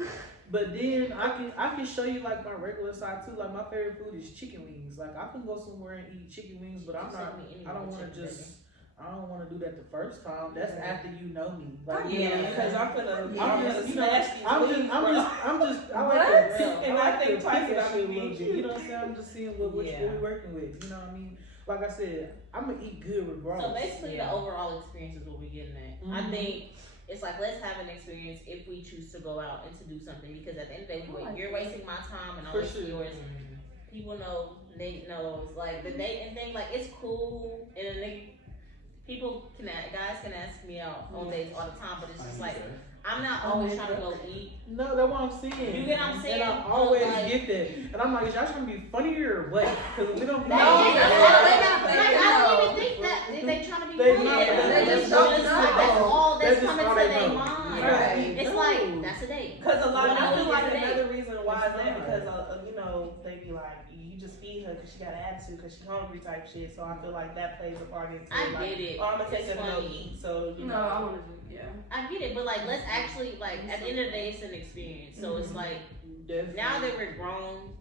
But then I can show you like my regular side too. Like my favorite food is chicken wings. Like I can go somewhere and eat chicken wings, but I don't want to do that the first time. That's after you know me. Like, because I'm gonna I think twice about shit a little bit. You know what I'm saying? I'm just seeing what we working with. You know what I mean? Like I said, I'm gonna eat good regardless. So basically, the overall experience is what we're getting at. I think it's like, let's have an experience if we choose to go out and to do something, because at the end of the day, you're wasting my time and I'm wasting yours. People know, Nate knows, like the dating thing, like it's cool, and guys can ask me out on dates all the time, but it's just like, I'm not always trying to go eat. No, that's what I'm saying. You get what I'm saying? And I always Like- get that. And I'm like, is y'all trying to be funnier or what? Because we don't I don't even think that they trying to be They funny. not. They just don't know. That's all that's That's just coming all to they their know. mind. Right. It's like, that's a date. Because a lot, I feel like It's a date. another reason why is that It's because they be like, you just feed her because she got an attitude because she's hungry type shit. So I feel like that plays a part into I like, get it. oh, I'm gonna take It's her to go funny. eat. So you No, know, I want to do. Yeah. I get it, but like, let's actually, like, at the end of the day, it's an experience. So it's like, now that we're grown,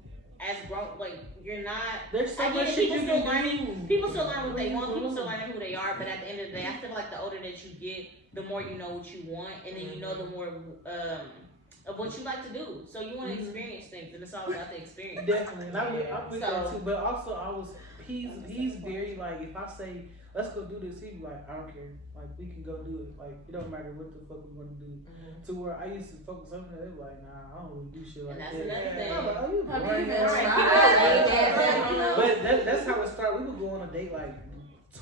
like, you're not. There's so I get much it, shit people you still can learning. do. People still learn what they want. People still learning who they are. But at the end of the day, I feel like the older that you get, the more you know what you want, and then you know the more of what you like to do. So you want to experience things, and it's all about the experience. Definitely, and I with that too. But also, I was he's very like, if I say let's go do this, he be like, I don't care. Like we can go do it. Like it don't matter what the fuck we want to do. To where I used to focus on that, they were like, nah, I don't really do shit like And that. that's another thing. I'm like, oh, you Have boring. you even tried? But that's how it started. We would go on a date like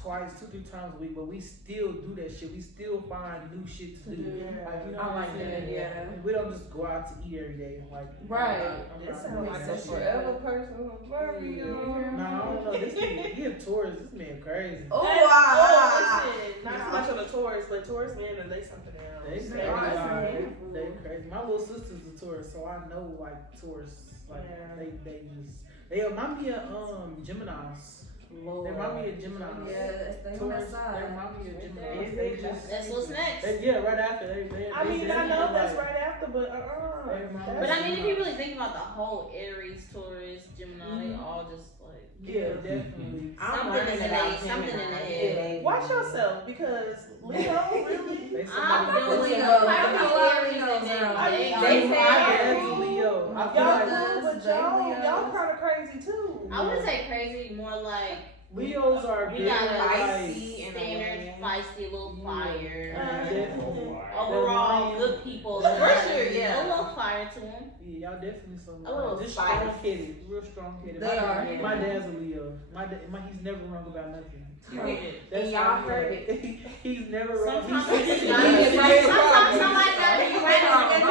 twice, 2-3 times a week, but we still do that shit. We still find new shit to do. Like, you know I what like I'm saying? that, yeah. We don't just go out to eat every day. Like, Right. I'm That not- sounds like I'm a not- forever person on Barbie. No, I don't know. This nigga, he a tourist. This man crazy. Not so much on the tourists, but tourist men and they something else. They crazy. They crazy. My little sister's a tourist, so I know like tourists. Like they remind me of Geminis. They remind me of Geminis. Yeah, they on that side. They remind me of Geminis. They just That's what's next. yeah, right after I mean, I know that's right after, but But I mean, if you really think about the whole Aries, Taurus, Gemini, they all just like yeah, definitely. something in the head, something in the head. watch yourself because Leo really. I'm doing Leo. Leo. I I feel like Aries Leo's and then around. they They My dad's Leo. I feel Y'all like cool, but y'all kind of crazy too. I wouldn't say crazy, more like Leos are we very got a feisty standard, feisty, a little fire. Definitely. Overall, good people. For sure, yeah. A little fire to them. Yeah, y'all definitely some A little just spice. strong-headed, real strong-headed. They are. My dad's a Leo. He's never wrong about nothing. And y'all heard it. He's never wrong. Sometimes He's sometimes somebody got to be right on. And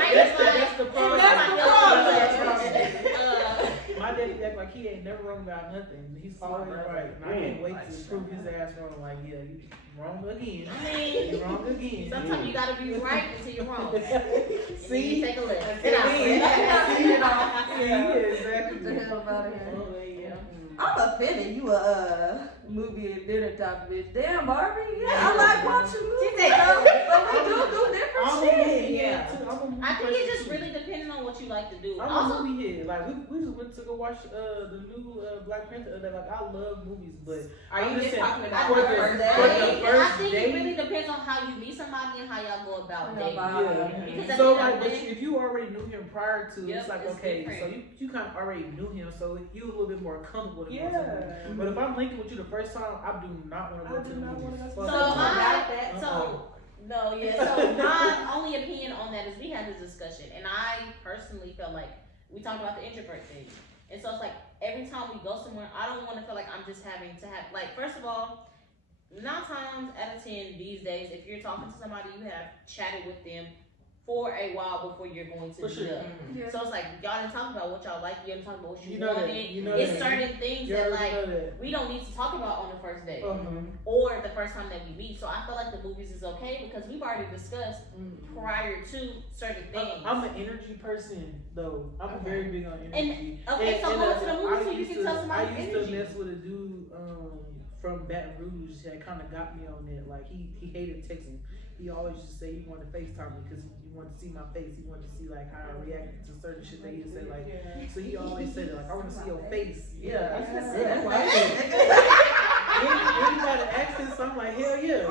that's the problem. That's the problem. That's the problem. My daddy act like he ain't never wrong about nothing. He's always right. And I can't wait to prove his ass wrong. Like, yeah, you wrong again. I mean, You're wrong again. sometimes you gotta be right until you're wrong. And See? then you take a left. See, Get exactly. the hell out of here. Oh, yeah. I'm offended. You a movie and dinner type of bitch. Damn, Barbie. Yeah, I like watching movies. But we do different I'm a shit. movie head too. I'm a movie I think person it's just too. really depending on what you like to do. I'm Also, a movie head. Like we just went to go watch the new Black Panther. Like I love movies, but Are you just talking about for the first for the date? I first think it date. really depends on how you meet somebody and how y'all go about dating. Yeah. Because at So the end like, of the but day- if you already knew him prior to, Yep, it's like it's okay, different. so you kind of already knew him, so you a little bit more comfortable. To go to the movie. Yeah. But if I'm linking with you the first time, I do not want to go I to do the not wanna movies. go to Fuck So no. my my only opinion on that is we had this discussion, and I personally felt like we talked about the introvert thing, and so it's like every time we go somewhere, I don't want to feel like I'm just having to have like first of all, 9 times out of 10 these days, if you're talking to somebody, you have chatted with them for a while before you're going to For meet sure. up. Yeah. So it's like y'all didn't talk about what y'all like, you didn't talk about what you, You know that. wanted. You know It's that. certain things You that already like know that. we don't need to talk about on the first date or the first time that we meet. So I feel like the movies is okay because we've already discussed prior to certain things. I'm an energy person though. I'm very big on energy. Okay, so go to the I movies so you used can to- tell somebody I used energy. to mess with a dude from Baton Rouge that kind of got me on that. Like he hated texting. He always used to say he wanted to FaceTime me because he wanted to see my face. He wanted to see like how I reacted to certain shit that he said. Like, so he always said like, I want to see your face. Yeah. Anybody asking something like hell yeah.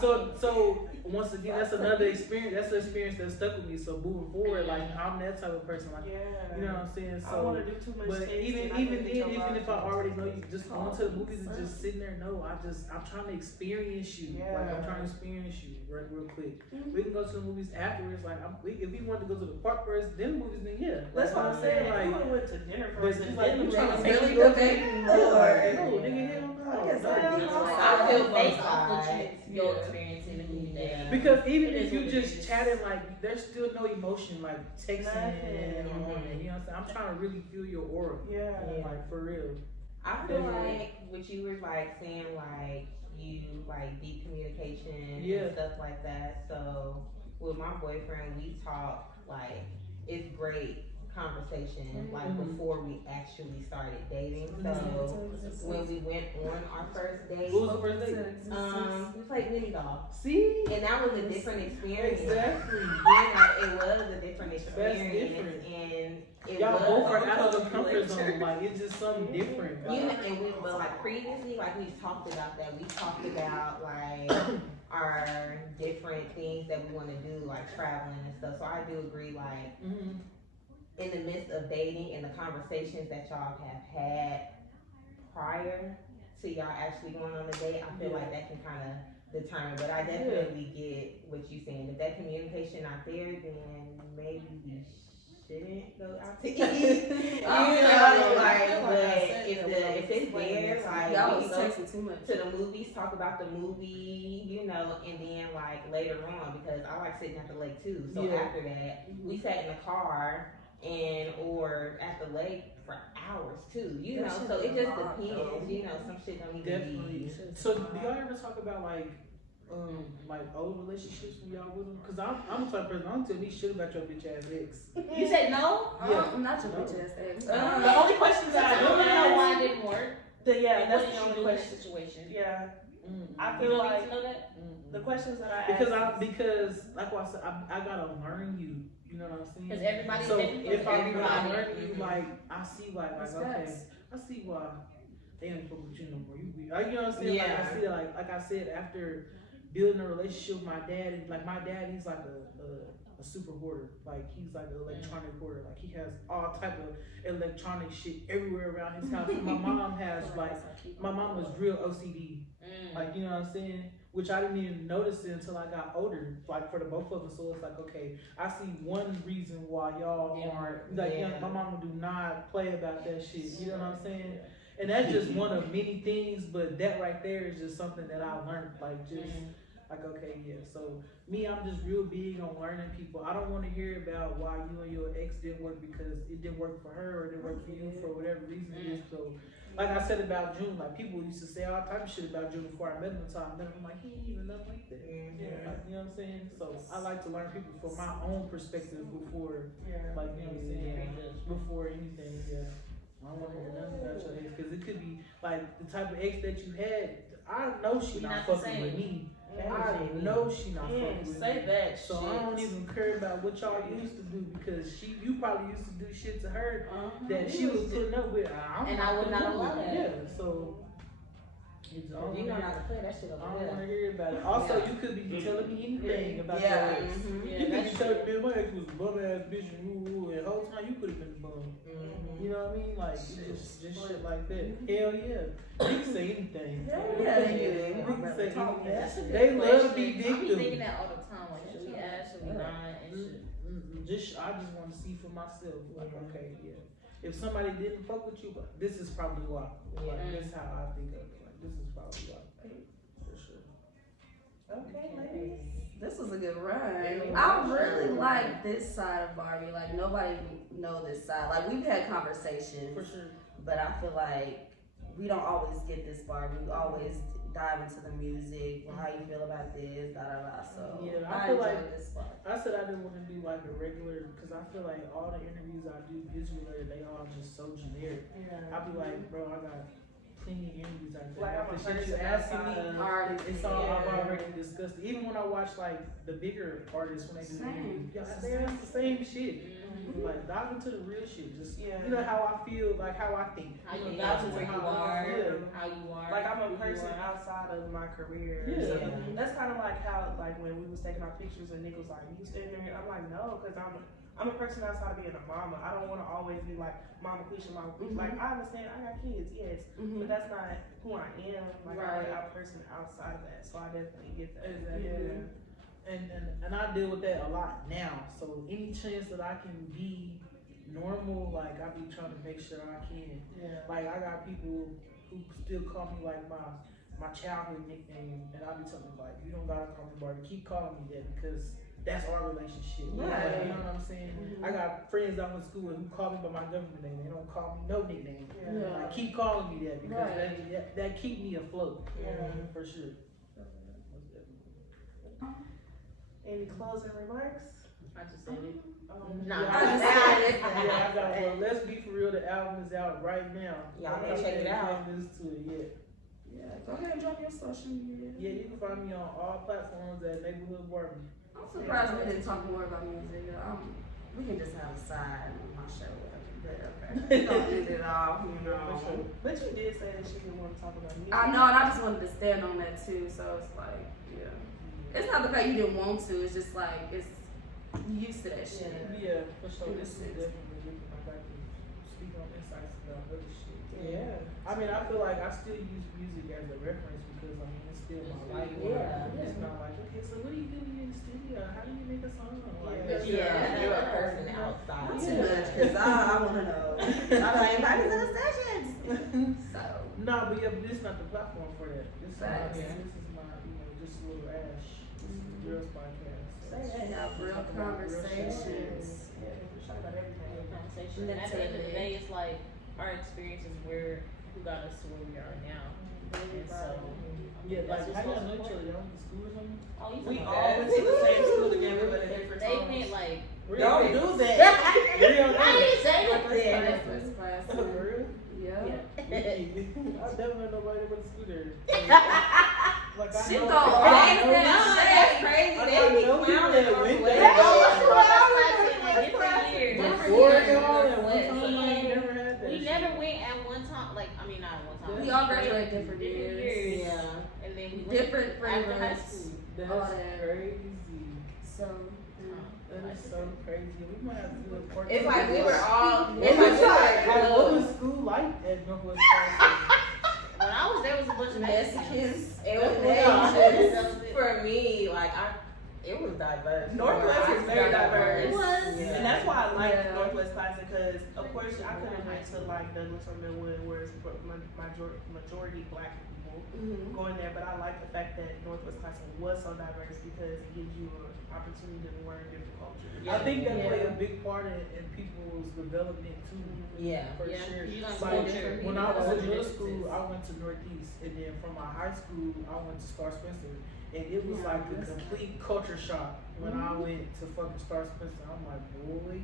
But so once again, that's another experience. That's an experience that stuck with me. So moving forward, like I'm that type of person. Like you know what I'm saying. I don't want So. to do too much. But tasting. even I then, think that your even if I body- already know you, just going to the movies and just sitting there, no, I'm trying to experience you. Like I'm trying to experience you real quick. We can go to the movies afterwards. Like if we want to go to the park first, then the movies, then yeah. That's what I'm saying. Like, Like, we went to dinner but first, it's and like then you we trying went to to make really me go good there? dating. No, nigga, hell no. I feel based off what your experience in the movie day. Because even It if is you what it just is. chatting, like there's still no emotion, like texting Nothing. and on it. You know what I'm saying? I'm trying to really feel your aura. Yeah. Like for real. I feel like what you were like saying, like you like deep communication and stuff like that. So with my boyfriend, we talk like it's great conversation like before we actually started dating. So when we went on our first date, What was the first date? we played mini golf. See? And that was a different experience. Exactly. You know, it was a different experience. different. And it Y'all was both are out of the comfort zone. Like it's just something different. but like previously, like we've talked about that. We talked about like our different things that we want to do, like traveling and stuff. So I do agree, like in the midst of dating and the conversations that y'all have had prior to y'all actually going on a date, I feel like that can kind of determine. But I definitely get what you're saying. If that communication not there, then maybe we shouldn't go out to eat. You know, like, but if it's there, like, y'all we was can go texting too much. to the movies, talk about the movie, you know, and then like later on, because I like sitting at the lake too. So after that, we sat in the car or at the lake for hours too, you know. So it just depends, you know. Some shit don't even be. So do y'all ever talk about like old relationships when y'all with them? Cause I'm the type of person, I don't tell me shit about your bitch ass ex. You said no? Yeah. I'm not your bitch ass ex. The only question that I don't know I why it didn't work. that's What the only did you do in question. that situation? Yeah, I You feel don't like need to know that? the questions that I ask. Because like what I said, I gotta learn you. You know what I'm saying? Because everybody's So different. if I Everybody. learn you, like I see like That's okay, facts. I see why they don't fuck with you no more. You know what I'm saying? Yeah. Like I see that like I said, after building a relationship with my dad, and like my dad, he's like a super hoarder. Like he's like an electronic hoarder. Like he has all type of electronic shit everywhere around his house. And my mom has like my mom was real OCD. Like you know what I'm saying? Which I didn't even notice it until I got older. Like for the both of us, so it's like okay, I see one reason why y'all aren't like my mama do not play about that shit. You know what I'm saying? And that's just one of many things, but that right there is just something that I learned. Like just like okay, yeah. So me, I'm just real big on learning people. I don't want to hear about why you and your ex didn't work because it didn't work for her or it didn't work for you for whatever reason it is. So like I said about June, like people used to say all type of shit about June before I met him until I met him. I'm like, he ain't even nothing like that. Like, you know what I'm saying? So I like to learn people from my own perspective before, like you know what I'm saying, before anything. Yeah, I don't want to hear nothing about your ex because it could be like the type of ex that you had. I know she not fucking with me. I know she not fucking with Say me. that So shit. I don't even care about what y'all used to do because you probably used to do shit to her that she was putting up with. And I would not allow that. Yeah, so you don't You know how to play that shit I over don't there. want to hear about it. Also, you could be telling me anything about your ex. Yeah, You could that's be telling me my ex was a bum ass bitch and and the whole time you could have been a bum. You know what I mean? Like just shit like that. Hell yeah, you can say anything. Yeah, You they can say anything. That's a good They love to be question. I be thinking victims. that all the time. Like, should we ask? Should we not? And should. I just want to see for myself. Like, okay, yeah. If somebody didn't fuck with you, but this is probably why. Like, this is how I think of it. Like, this is probably why. For sure. Okay, ladies. This was a good run. I really like this side of Barbie. Like nobody know this side. Like we've had conversations, For sure. but I feel like we don't always get this Barbie. We always dive into the music. Well, how you feel about this? Da da da. So Yeah, I I feel enjoy like this part. I said I didn't want to do like a regular because I feel like all the interviews I do music related, they all just so generic. Yeah. I'll be like, bro, I got plenty of interviews out there. Like, I'm a the shit you person asking me, outside of it's all I've already discussed. Even when I watch like the bigger artists when they do interviews, they ask the same shit. Like dive into the real shit. Just you know how I feel, like how I think. How you know, got to where you are, Yeah. how you are. Like I'm a who you person are. outside of my career. Yeah. So that's kind of like how like when we was taking our pictures and Nick was like, "You standing there?" I'm like, "No," because I'm a person outside of being a mama. I don't want to always be like Mama Quisha, Mama Quisha. Like I understand I got kids, yes, but that's not who I am. Like I'm a person outside of that, so I definitely get that. Exactly. And I deal with that a lot now. So any chance that I can be normal, like I be trying to make sure I can. Yeah. Like I got people who still call me like my childhood nickname, and I be telling them like, you don't gotta call me Barbie. Keep calling me that because that's our relationship. Right. Like, you know what I'm saying? I got friends I went to school with who call me by my government name. They don't call me no nickname. Yeah. Like keep calling me that because Right. that keep me afloat. Yeah. For sure. Any closing remarks? I just said it. Yeah, I just said it. Yeah, I got well, let's be for real. The album is out right now. Y'all can check it out. Listen to it yet. Yeah, go ahead and drop your social media. Yeah, you can find me on all platforms at Nayborhood Barbie. I'm surprised we didn't talk more about music. We can just have a side on my show, whatever. But okay, don't end it all, you know. But you did say that she didn't want to talk about music. I know, and I just wanted to stand on that too. So it's like, yeah, it's not the fact you didn't want to. It's just like you used to that shit. Yeah, for sure. This is definitely insights about other shit. Yeah. I mean, I feel like I still use music as a reference because I mean it's still my life. Yeah. It's not like, okay, so what do you do when you're in the studio? How do you make a song? Like, Yeah. You're a person outside. Not too much, cause I want to know. I'm like, Maggie's in the sessions. So. No, but yeah, but this is not the platform for that. This is my, Facts. this is my, just a little ash. This is the girls podcast. So Say that, have real talk about real shit. conversations. Yeah, we talk about everything. Real conversation. And at the end of the day, it's like our experiences who got us to where we are now. And so, Yeah, like, that's how what's y'all know most each other? important. Y'all went to school or something? Oh, you We talking all about went to the same school together, but at different They times. meant like, Don't do that. Real I didn't say Yeah, nothing. first class. For real? Yeah. I never met nobody that went to school there. Like, I She know- thought, I right? know- That's crazy. I They be know people clowning that on went the there. way. like different years. Before years. y'all at one What? time, I never had that We shit. never went at one time. Like, I mean, not at one time. We all graduated different Different years. years. Yeah. And then we went Different after high flavors. school. That's all that. crazy. So. That is so crazy. We might have to do a part It's two. like we were all. What It's was, like we what were was school like at Northwest Carolina? When I was there, was a bunch of Mexicans. Mexicans. It was Asians. for me, like it was diverse. Northwest is very diverse. It was. Yeah. And that's why I like Yeah. Northwest Classic because, of course, I couldn't hike to like Douglas or Millwood, where it's majority black people Mhm. going there. But I like the fact that Northwest Classic was so diverse because it gives you an opportunity to learn different cultures. I think that Yeah. played a big part in people's development too. Yeah. For Yeah. sure. You learn Like, culture. when I was in Culture middle school, differences. I went to Northeast, and then from my high school, I went to Star Spencer, and it was Yeah, like a that's complete culture shock when I went to fucking Star Spencer. I'm like, boy,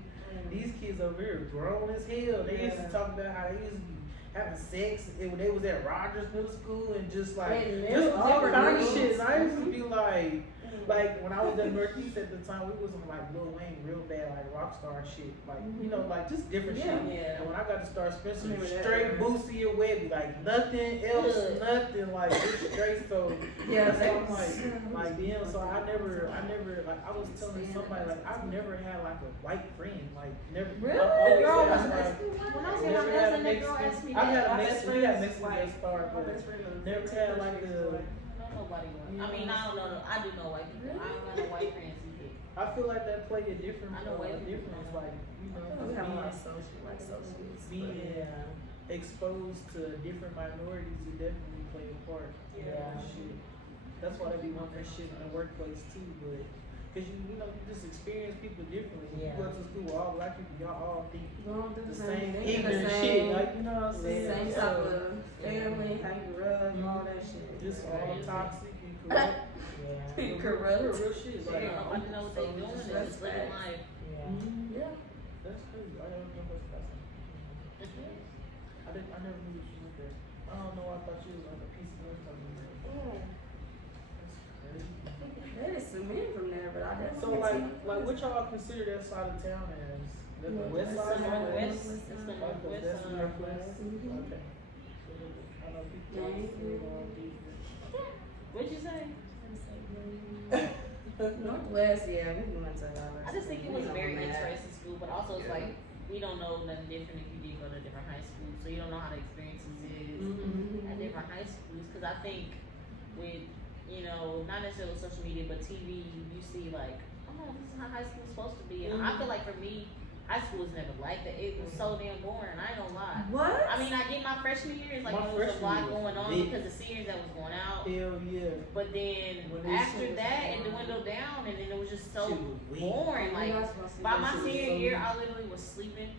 these kids over here are grown as hell. They used to Yeah. talk about how they used to be having sex when they was at Rogers Middle School and just like They just live all different kind of rules. shit. And I used to be like when I was at Northeast at the time, we was on like Lil Wayne real bad, like rockstar shit, like like just different shit. Yeah. And when I got to Star Spencer, Remember that straight era. Boosie and Webby, like nothing else, Good. nothing like just straight. So Yeah, that's they why I'm was- like damn. So I never like I was telling somebody like I've never had like a white friend, like never. Really? I always Girl, had, that's like, When I was never in my had a cousin, that girl Mexican- asked me I've that. had a My best Mexican, we friend had is Mexican white. guest star, My but best friend is never had like I a. don't know nobody white. I mean, I don't know. I do know white people. I don't know white friends either. I feel like that play a different, I know white people. difference, like We have a lot of socials. being Yeah. exposed to different minorities, it definitely play a part. Yeah. Shit. That's why they be wanting that shit in the workplace too, but cause you just experience people differently. Yeah. You go to school with all black people, y'all all think Don't do the the same same. ignorant shit, like you know what I'm saying? Same So, type of family, how you grew up, all that shit. just all toxic and corrupt. Yeah. Corrupt. Real shit. They Like, don't nobody know what they doing. They just living life. Yeah. Yeah. That's crazy. I don't know what's happening. I never knew she was there. I don't know. I thought she was like a piece of her something. That's crazy. There is some men from there, but I definitely. So like what y'all consider that side of town as? The west side, It's the northwest. It's the Like the northwest. west and northwest. Mhm. Okay. I know people. What'd you say? Northwest, yeah, we went to I just think it was a very interesting school, but also it's like we don't know nothing different if you did go to different high schools, so you don't know how the experiences is at different high schools. Because I think with not necessarily social media, but TV, you see like, oh, this is how high school is supposed to be, and I feel like for me, high school was never like that. It was so damn boring. I ain't gonna lie. What? I mean, I get my freshman year, it's like My there was a freshman lot year was going on big. because the seniors that was going out. Hell yeah. But then When they after said that, it's it dwindled down, and then it was just Shit so was weak. boring. Like by my shit was senior so year, weak. I literally was sleeping,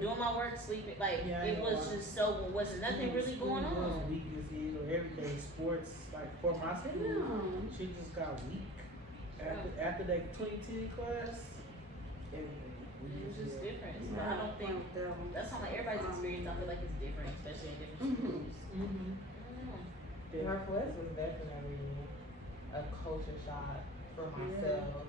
doing my work, sleeping. Like Yeah, I it ain't was gonna lie. just so wasn't nothing really going School was on. weak as hell. Every day sports, like for my school, Damn. shit just got weak. After that 2010 class, everything was It weak was as just hell. different. So I don't think that's how like everybody's experience. I feel like it's different, especially in different schools. I don't know. Yeah. Northwest was definitely a culture shock for myself.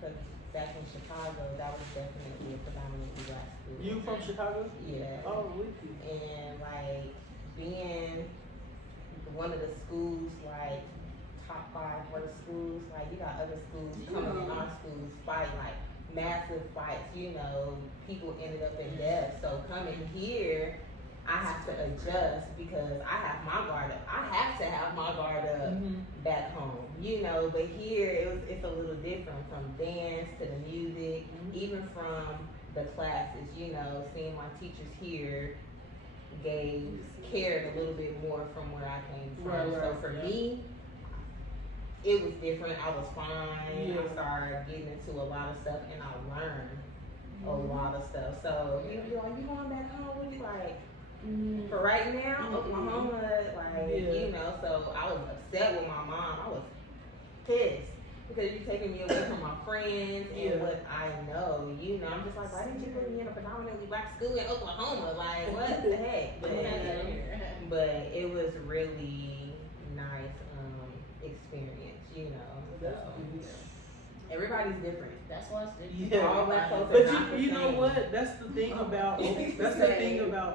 Cause back in Chicago, that was definitely a predominantly black school. You from Chicago? Yeah. Oh, with you. And like being one of the schools like top 5 worst schools, like you got other schools coming in our schools fighting like massive fights, you know, people ended up in death. So coming here, I have to adjust because I have my guard up. I have to have my guard up back home, you know. But here, it's a little different, from dance to the music, even from the classes. You know, seeing my teachers here cared a little bit more from where I came from. So for me, it was different. I was fine. I started getting into a lot of stuff, and I learned a lot of stuff. So you like, you going back home? What you like? For right now, Oklahoma, like, you know, so I was upset with my mom. I was pissed because you're taking me away from my friends and what I know. You know, I'm just like, why didn't you put me in a predominantly black school in Oklahoma? Like, what the heck? But it was really nice experience, you know. So. Everybody's different. That's why it's different. Yeah. All black folks But are not you the know same. what? That's the thing about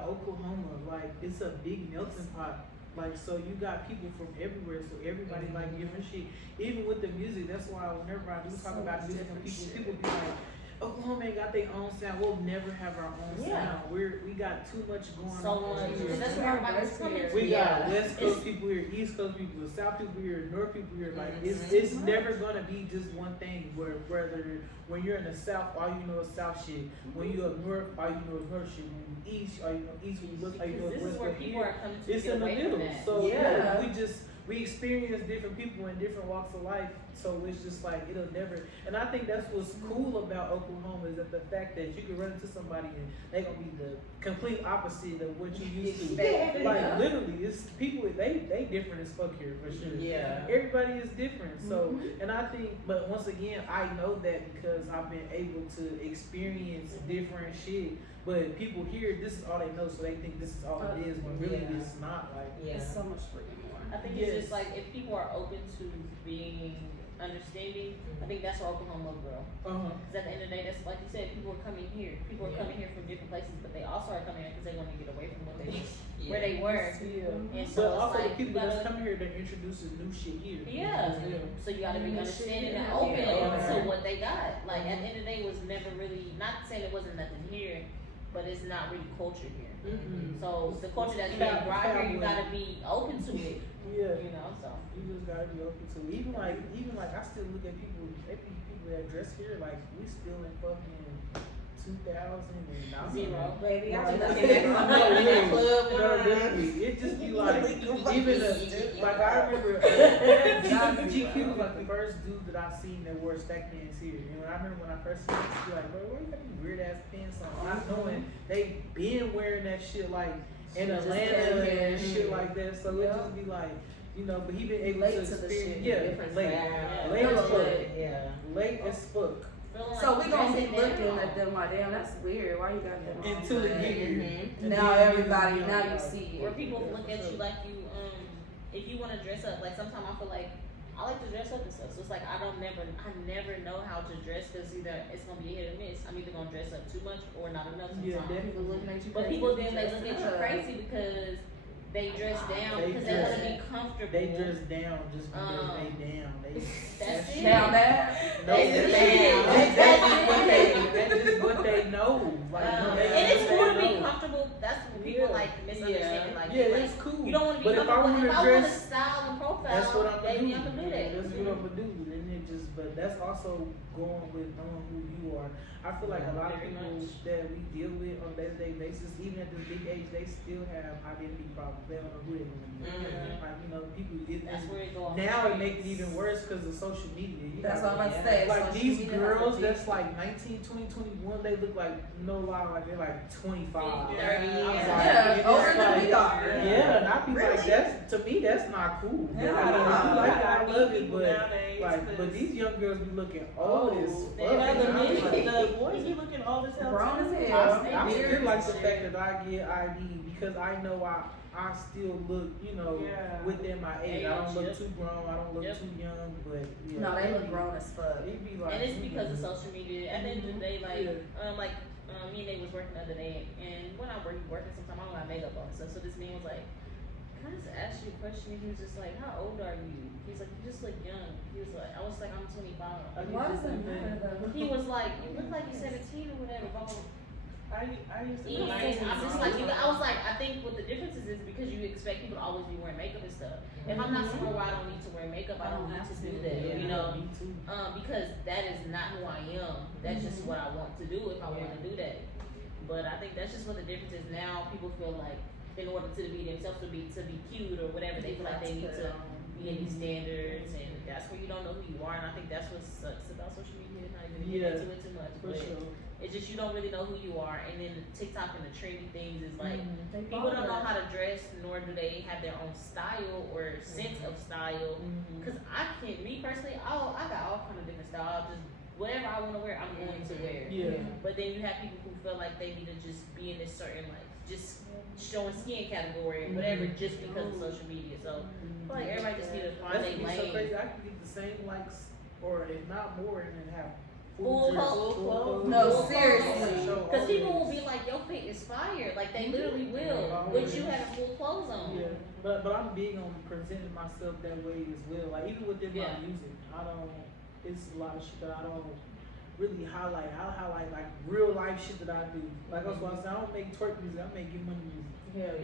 Oklahoma. Like, it's a big melting pot. Like, so you got people from everywhere. So everybody like different shit. Even with the music, that's why whenever I do talk about music, people be like, Oklahoma ain't got their own sound. We'll never have our own sound. We got too much going on. Because that's where everybody's coming to. We got West Coast people here, East Coast people, South people here, North people here. Like, it's never gonna be just one thing. Whether when you're in the South, all you know is South shit. When you up North, all you know is North shit. When you East, all you know East. When you West, all you know is West. This is where people are coming to. It's in the middle. So we experience different people in different walks of life, so it's just like it'll never. And I think that's what's cool about Oklahoma is that the fact that you can run into somebody and they gonna be the complete opposite of what you used to. Like literally, it's people they different as fuck here for sure. Yeah, everybody is different. So and I think, but once again, I know that because I've been able to experience different shit. But people here, this is all they know, so they think this is all it is. When really, it's not. Like it's so much freaking more. I think it's just like if people are open to being understanding, I think that's where Oklahoma will grow. Because at the end of the day, that's like you said, people are coming here. People are coming here from different places, but they also are coming here because they want to get away from what they where they were. And so but also like, the people that's coming here, they're introducing new shit here. So you got to be understanding and open to what they got. Like at the end of the day, it was never really, not saying it wasn't nothing here, but it's not really culture here. So the culture that's being brought here, you gotta be open to it. You know, so you just gotta be open to it. Even like I still look at people that dress here like we still in fucking 2009. Zero. Baby, I Like, was looking at some club line. it just be like even like I remember GQ was like the first dude that I seen that wore stack pants here. And I remember when I first seen it, I was like, bro, where you got these weird ass pants on? Not knowing they been wearing that shit like in Atlanta and shit like that. So it just be like, you know, but he been able to experience late as fuck. So we gonna be looking at them like, damn, that's weird. Why you got them on? Until they get here. Now everybody, now you see it. Where people look at you like you, if you want to dress up, like sometimes I feel like I like to dress up and stuff. So it's like I never know how to dress because either it's gonna be a hit or miss. I'm either gonna dress up too much or not enough sometimes. People looking at you but crazy. people then they look at you crazy because they dress down because they want to be comfortable. They dress down just because they down. That's it. Down there. That's just what they know. Like, and it's cool to be comfortable. That's what people like misunderstand. Like, it's cool. You don't want to be but comfortable. If I want to dress, style and profile, that's what I'm baby, gonna I can do that. That's what I'm gonna do. And it just, but that's also going with knowing who you are. I feel like a lot of people that we deal with on a day-to-day basis, even at this big age, they still have identity problems. They don't know who they're gonna be. Like, you know, people. That's where it goes. Now it makes it even worse because of social media. That's what I'm about to say. Like these girls that's like 19, 20, 21, they look like, no lie, like they're like 25. 30. Older than we are. Yeah, and I be like, to me, that's not cool. I love it, but these young girls be looking old as fuck. The boys be looking old as hell. Grown as hell. I still like the fact that I get ID because I know I still look, you know, within my age. I don't look too grown. I don't look too young, but no, they look grown as fuck. It be like, and it's because of social media. At the end of the day, like me and they was working the other day, and when I'm working, sometimes I don't have makeup on and stuff. So this man was like, can I just ask you a question? And he was just like, how old are you? He's like, you just look young. He was like, I was like, I'm 25. Why does that matter though? He was like, you look like you're 17 or whatever. Blah, blah, blah. I used to And I'm just like, I was like, I think what the difference is because you expect people to always be wearing makeup and stuff. If I'm not somewhere where I don't need to wear makeup, I don't need to do that, you know, because that is not who I am. That's just what I want to do if I want to do that. But I think that's just what the difference is now. People feel like in order to be themselves, to be cute or whatever, they feel like they need to be in these standards, and that's where you don't know who you are. And I think that's what sucks about social media. Not even get into it too much, but it's just you don't really know who you are. And then TikTok and the trendy things is like people don't know how to dress, nor do they have their own style or sense of style. Because me personally, I got all kind of different styles. Just whatever I want to wear, I'm going to wear. But then you have people who feel like they need to just be in this certain just showing skin category or whatever just because of social media. So I feel like everybody just need to find their lane. So crazy. I can get the same likes, or if not more, and then have full clothes. No, seriously. Because people will be like, your fit is fire. Like they literally will, with you having full clothes on. Yeah, but I'm big on presenting myself that way as well. Like even within my music, it's a lot of shit that I don't really highlight. I'll highlight like real life shit that I do. Like that's why I say I don't make twerk music. I make get money music.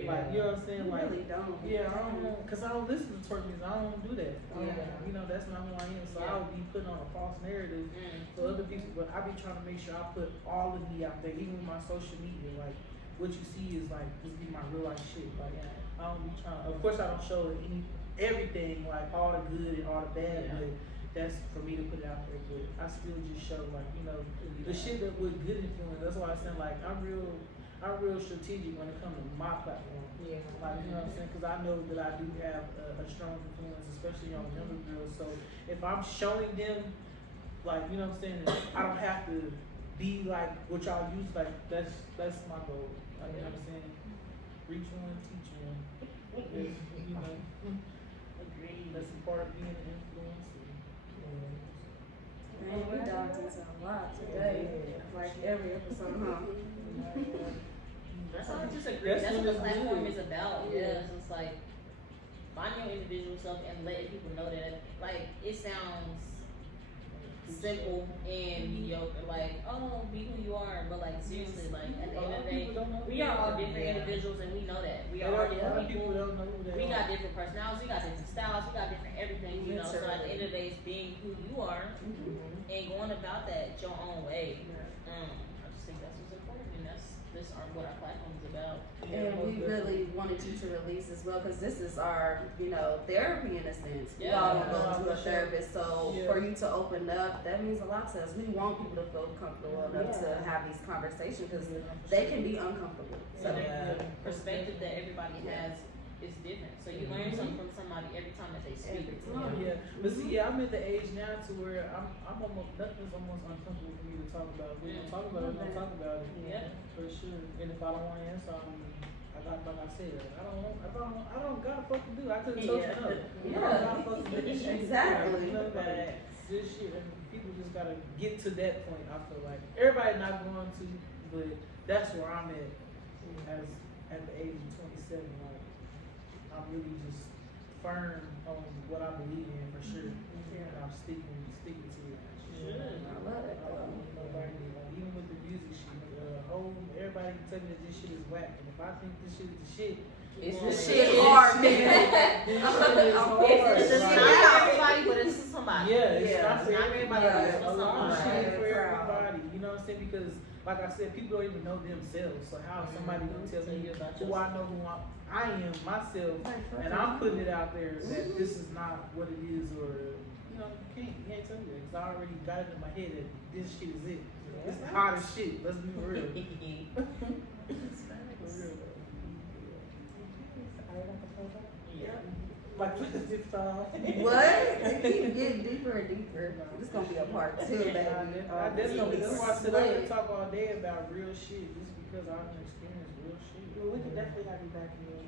Like you know what I'm saying? Like really don't. Yeah, I don't, cause I don't listen to twerk music. I don't do that. You know that's not who I am. So I would be putting on a false narrative for other people. But I be trying to make sure I put all of me out there, even with my social media. Like what you see is like just be my real life shit. Like I don't be trying. Of course I don't show everything like all the good and all the bad, but that's for me to put it out there. But I still just show like the shit that with good influence. That's why I said like I'm real strategic when it comes to my platform. Like you know what I'm saying? Because I know that I do have a strong influence, especially on younger girls. So if I'm showing them, like you know what I'm saying, I don't have to be like what y'all use. Like that's my goal. Like you know what I'm saying? Reach one, teach one. You know. Agreed. That's a part of being an influencer. Man, we dived into a lot today. Like every episode, huh? That's all I just agree. That's what the platform is about. Yeah. So it's like find your individual self and letting people know that like it sounds simple and mediocre, like, oh, be who you are, but like seriously, like at the end of the day, we are all different individuals and we know that. We are all different people. We got different personalities, we got different styles, we got different everything, you know. So at the end of the day, it's being who you are and going about that your own way. I just think that's what's important, and that's what our platform is about. And we really wanted you to release as well, because this is our, therapy in a sense. We all don't go to a therapist, so for you to open up, that means a lot to us. We want people to feel comfortable enough to have these conversations, because they can be uncomfortable. So the perspective that everybody has is different. So you learn something from somebody every time that they speak. But see, I'm at the age now to where I'm almost nothing's almost uncomfortable for me to talk about. We don't talk about it, don't talk about it. Yeah, for sure. And if I don't want to answer, I got, like I said, I don't got to fucking do. I couldn't told you no. I don't got to fucking do this shit. Exactly. This shit, and people just gotta get to that point. I feel like everybody not going to, but that's where I'm at the age of 27. Like I'm really just firm on what I believe in for sure, and I'm sticking to it. I love it. Nobody, even with the music shit, everybody can tell me that this shit is whack, and if I think this shit is the shit, it's the shit hard, man. It's just not everybody, but it's somebody. It's not for everybody. A lot of shit for everybody. You know what I'm saying? Because like I said, people don't even know themselves. So how is somebody gonna tell me who I know who I am myself, and I'm putting it out there that this is not what it is, or you can't tell me that, because I already got it in my head that this shit is it. It's the hottest shit. Let's be real. For real. Like this time. What? They keep getting deeper and deeper. This is gonna be a part 2, baby. That's why I said I could talk all day about real shit, just because I done experienced real shit. Well, we could definitely have you back again.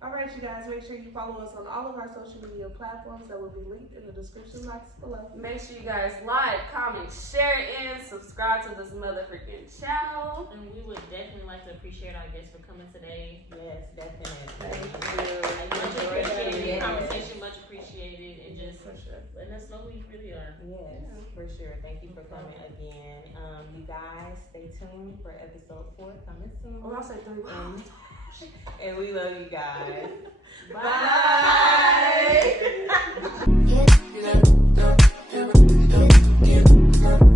All right, you guys, make sure you follow us on all of our social media platforms that will be linked in the description box below. Make sure you guys like, comment, share, and subscribe. subscribe to this motherfucking channel. And we would definitely like to appreciate our guests for coming today. Yes, definitely. Much appreciated. Conversation much appreciated, and just letting us know who you really are. Yes, for sure. Thank you for coming again. You guys, stay tuned for episode 4 coming soon. Oh, I'll say 3. And we love you guys. Bye. Bye.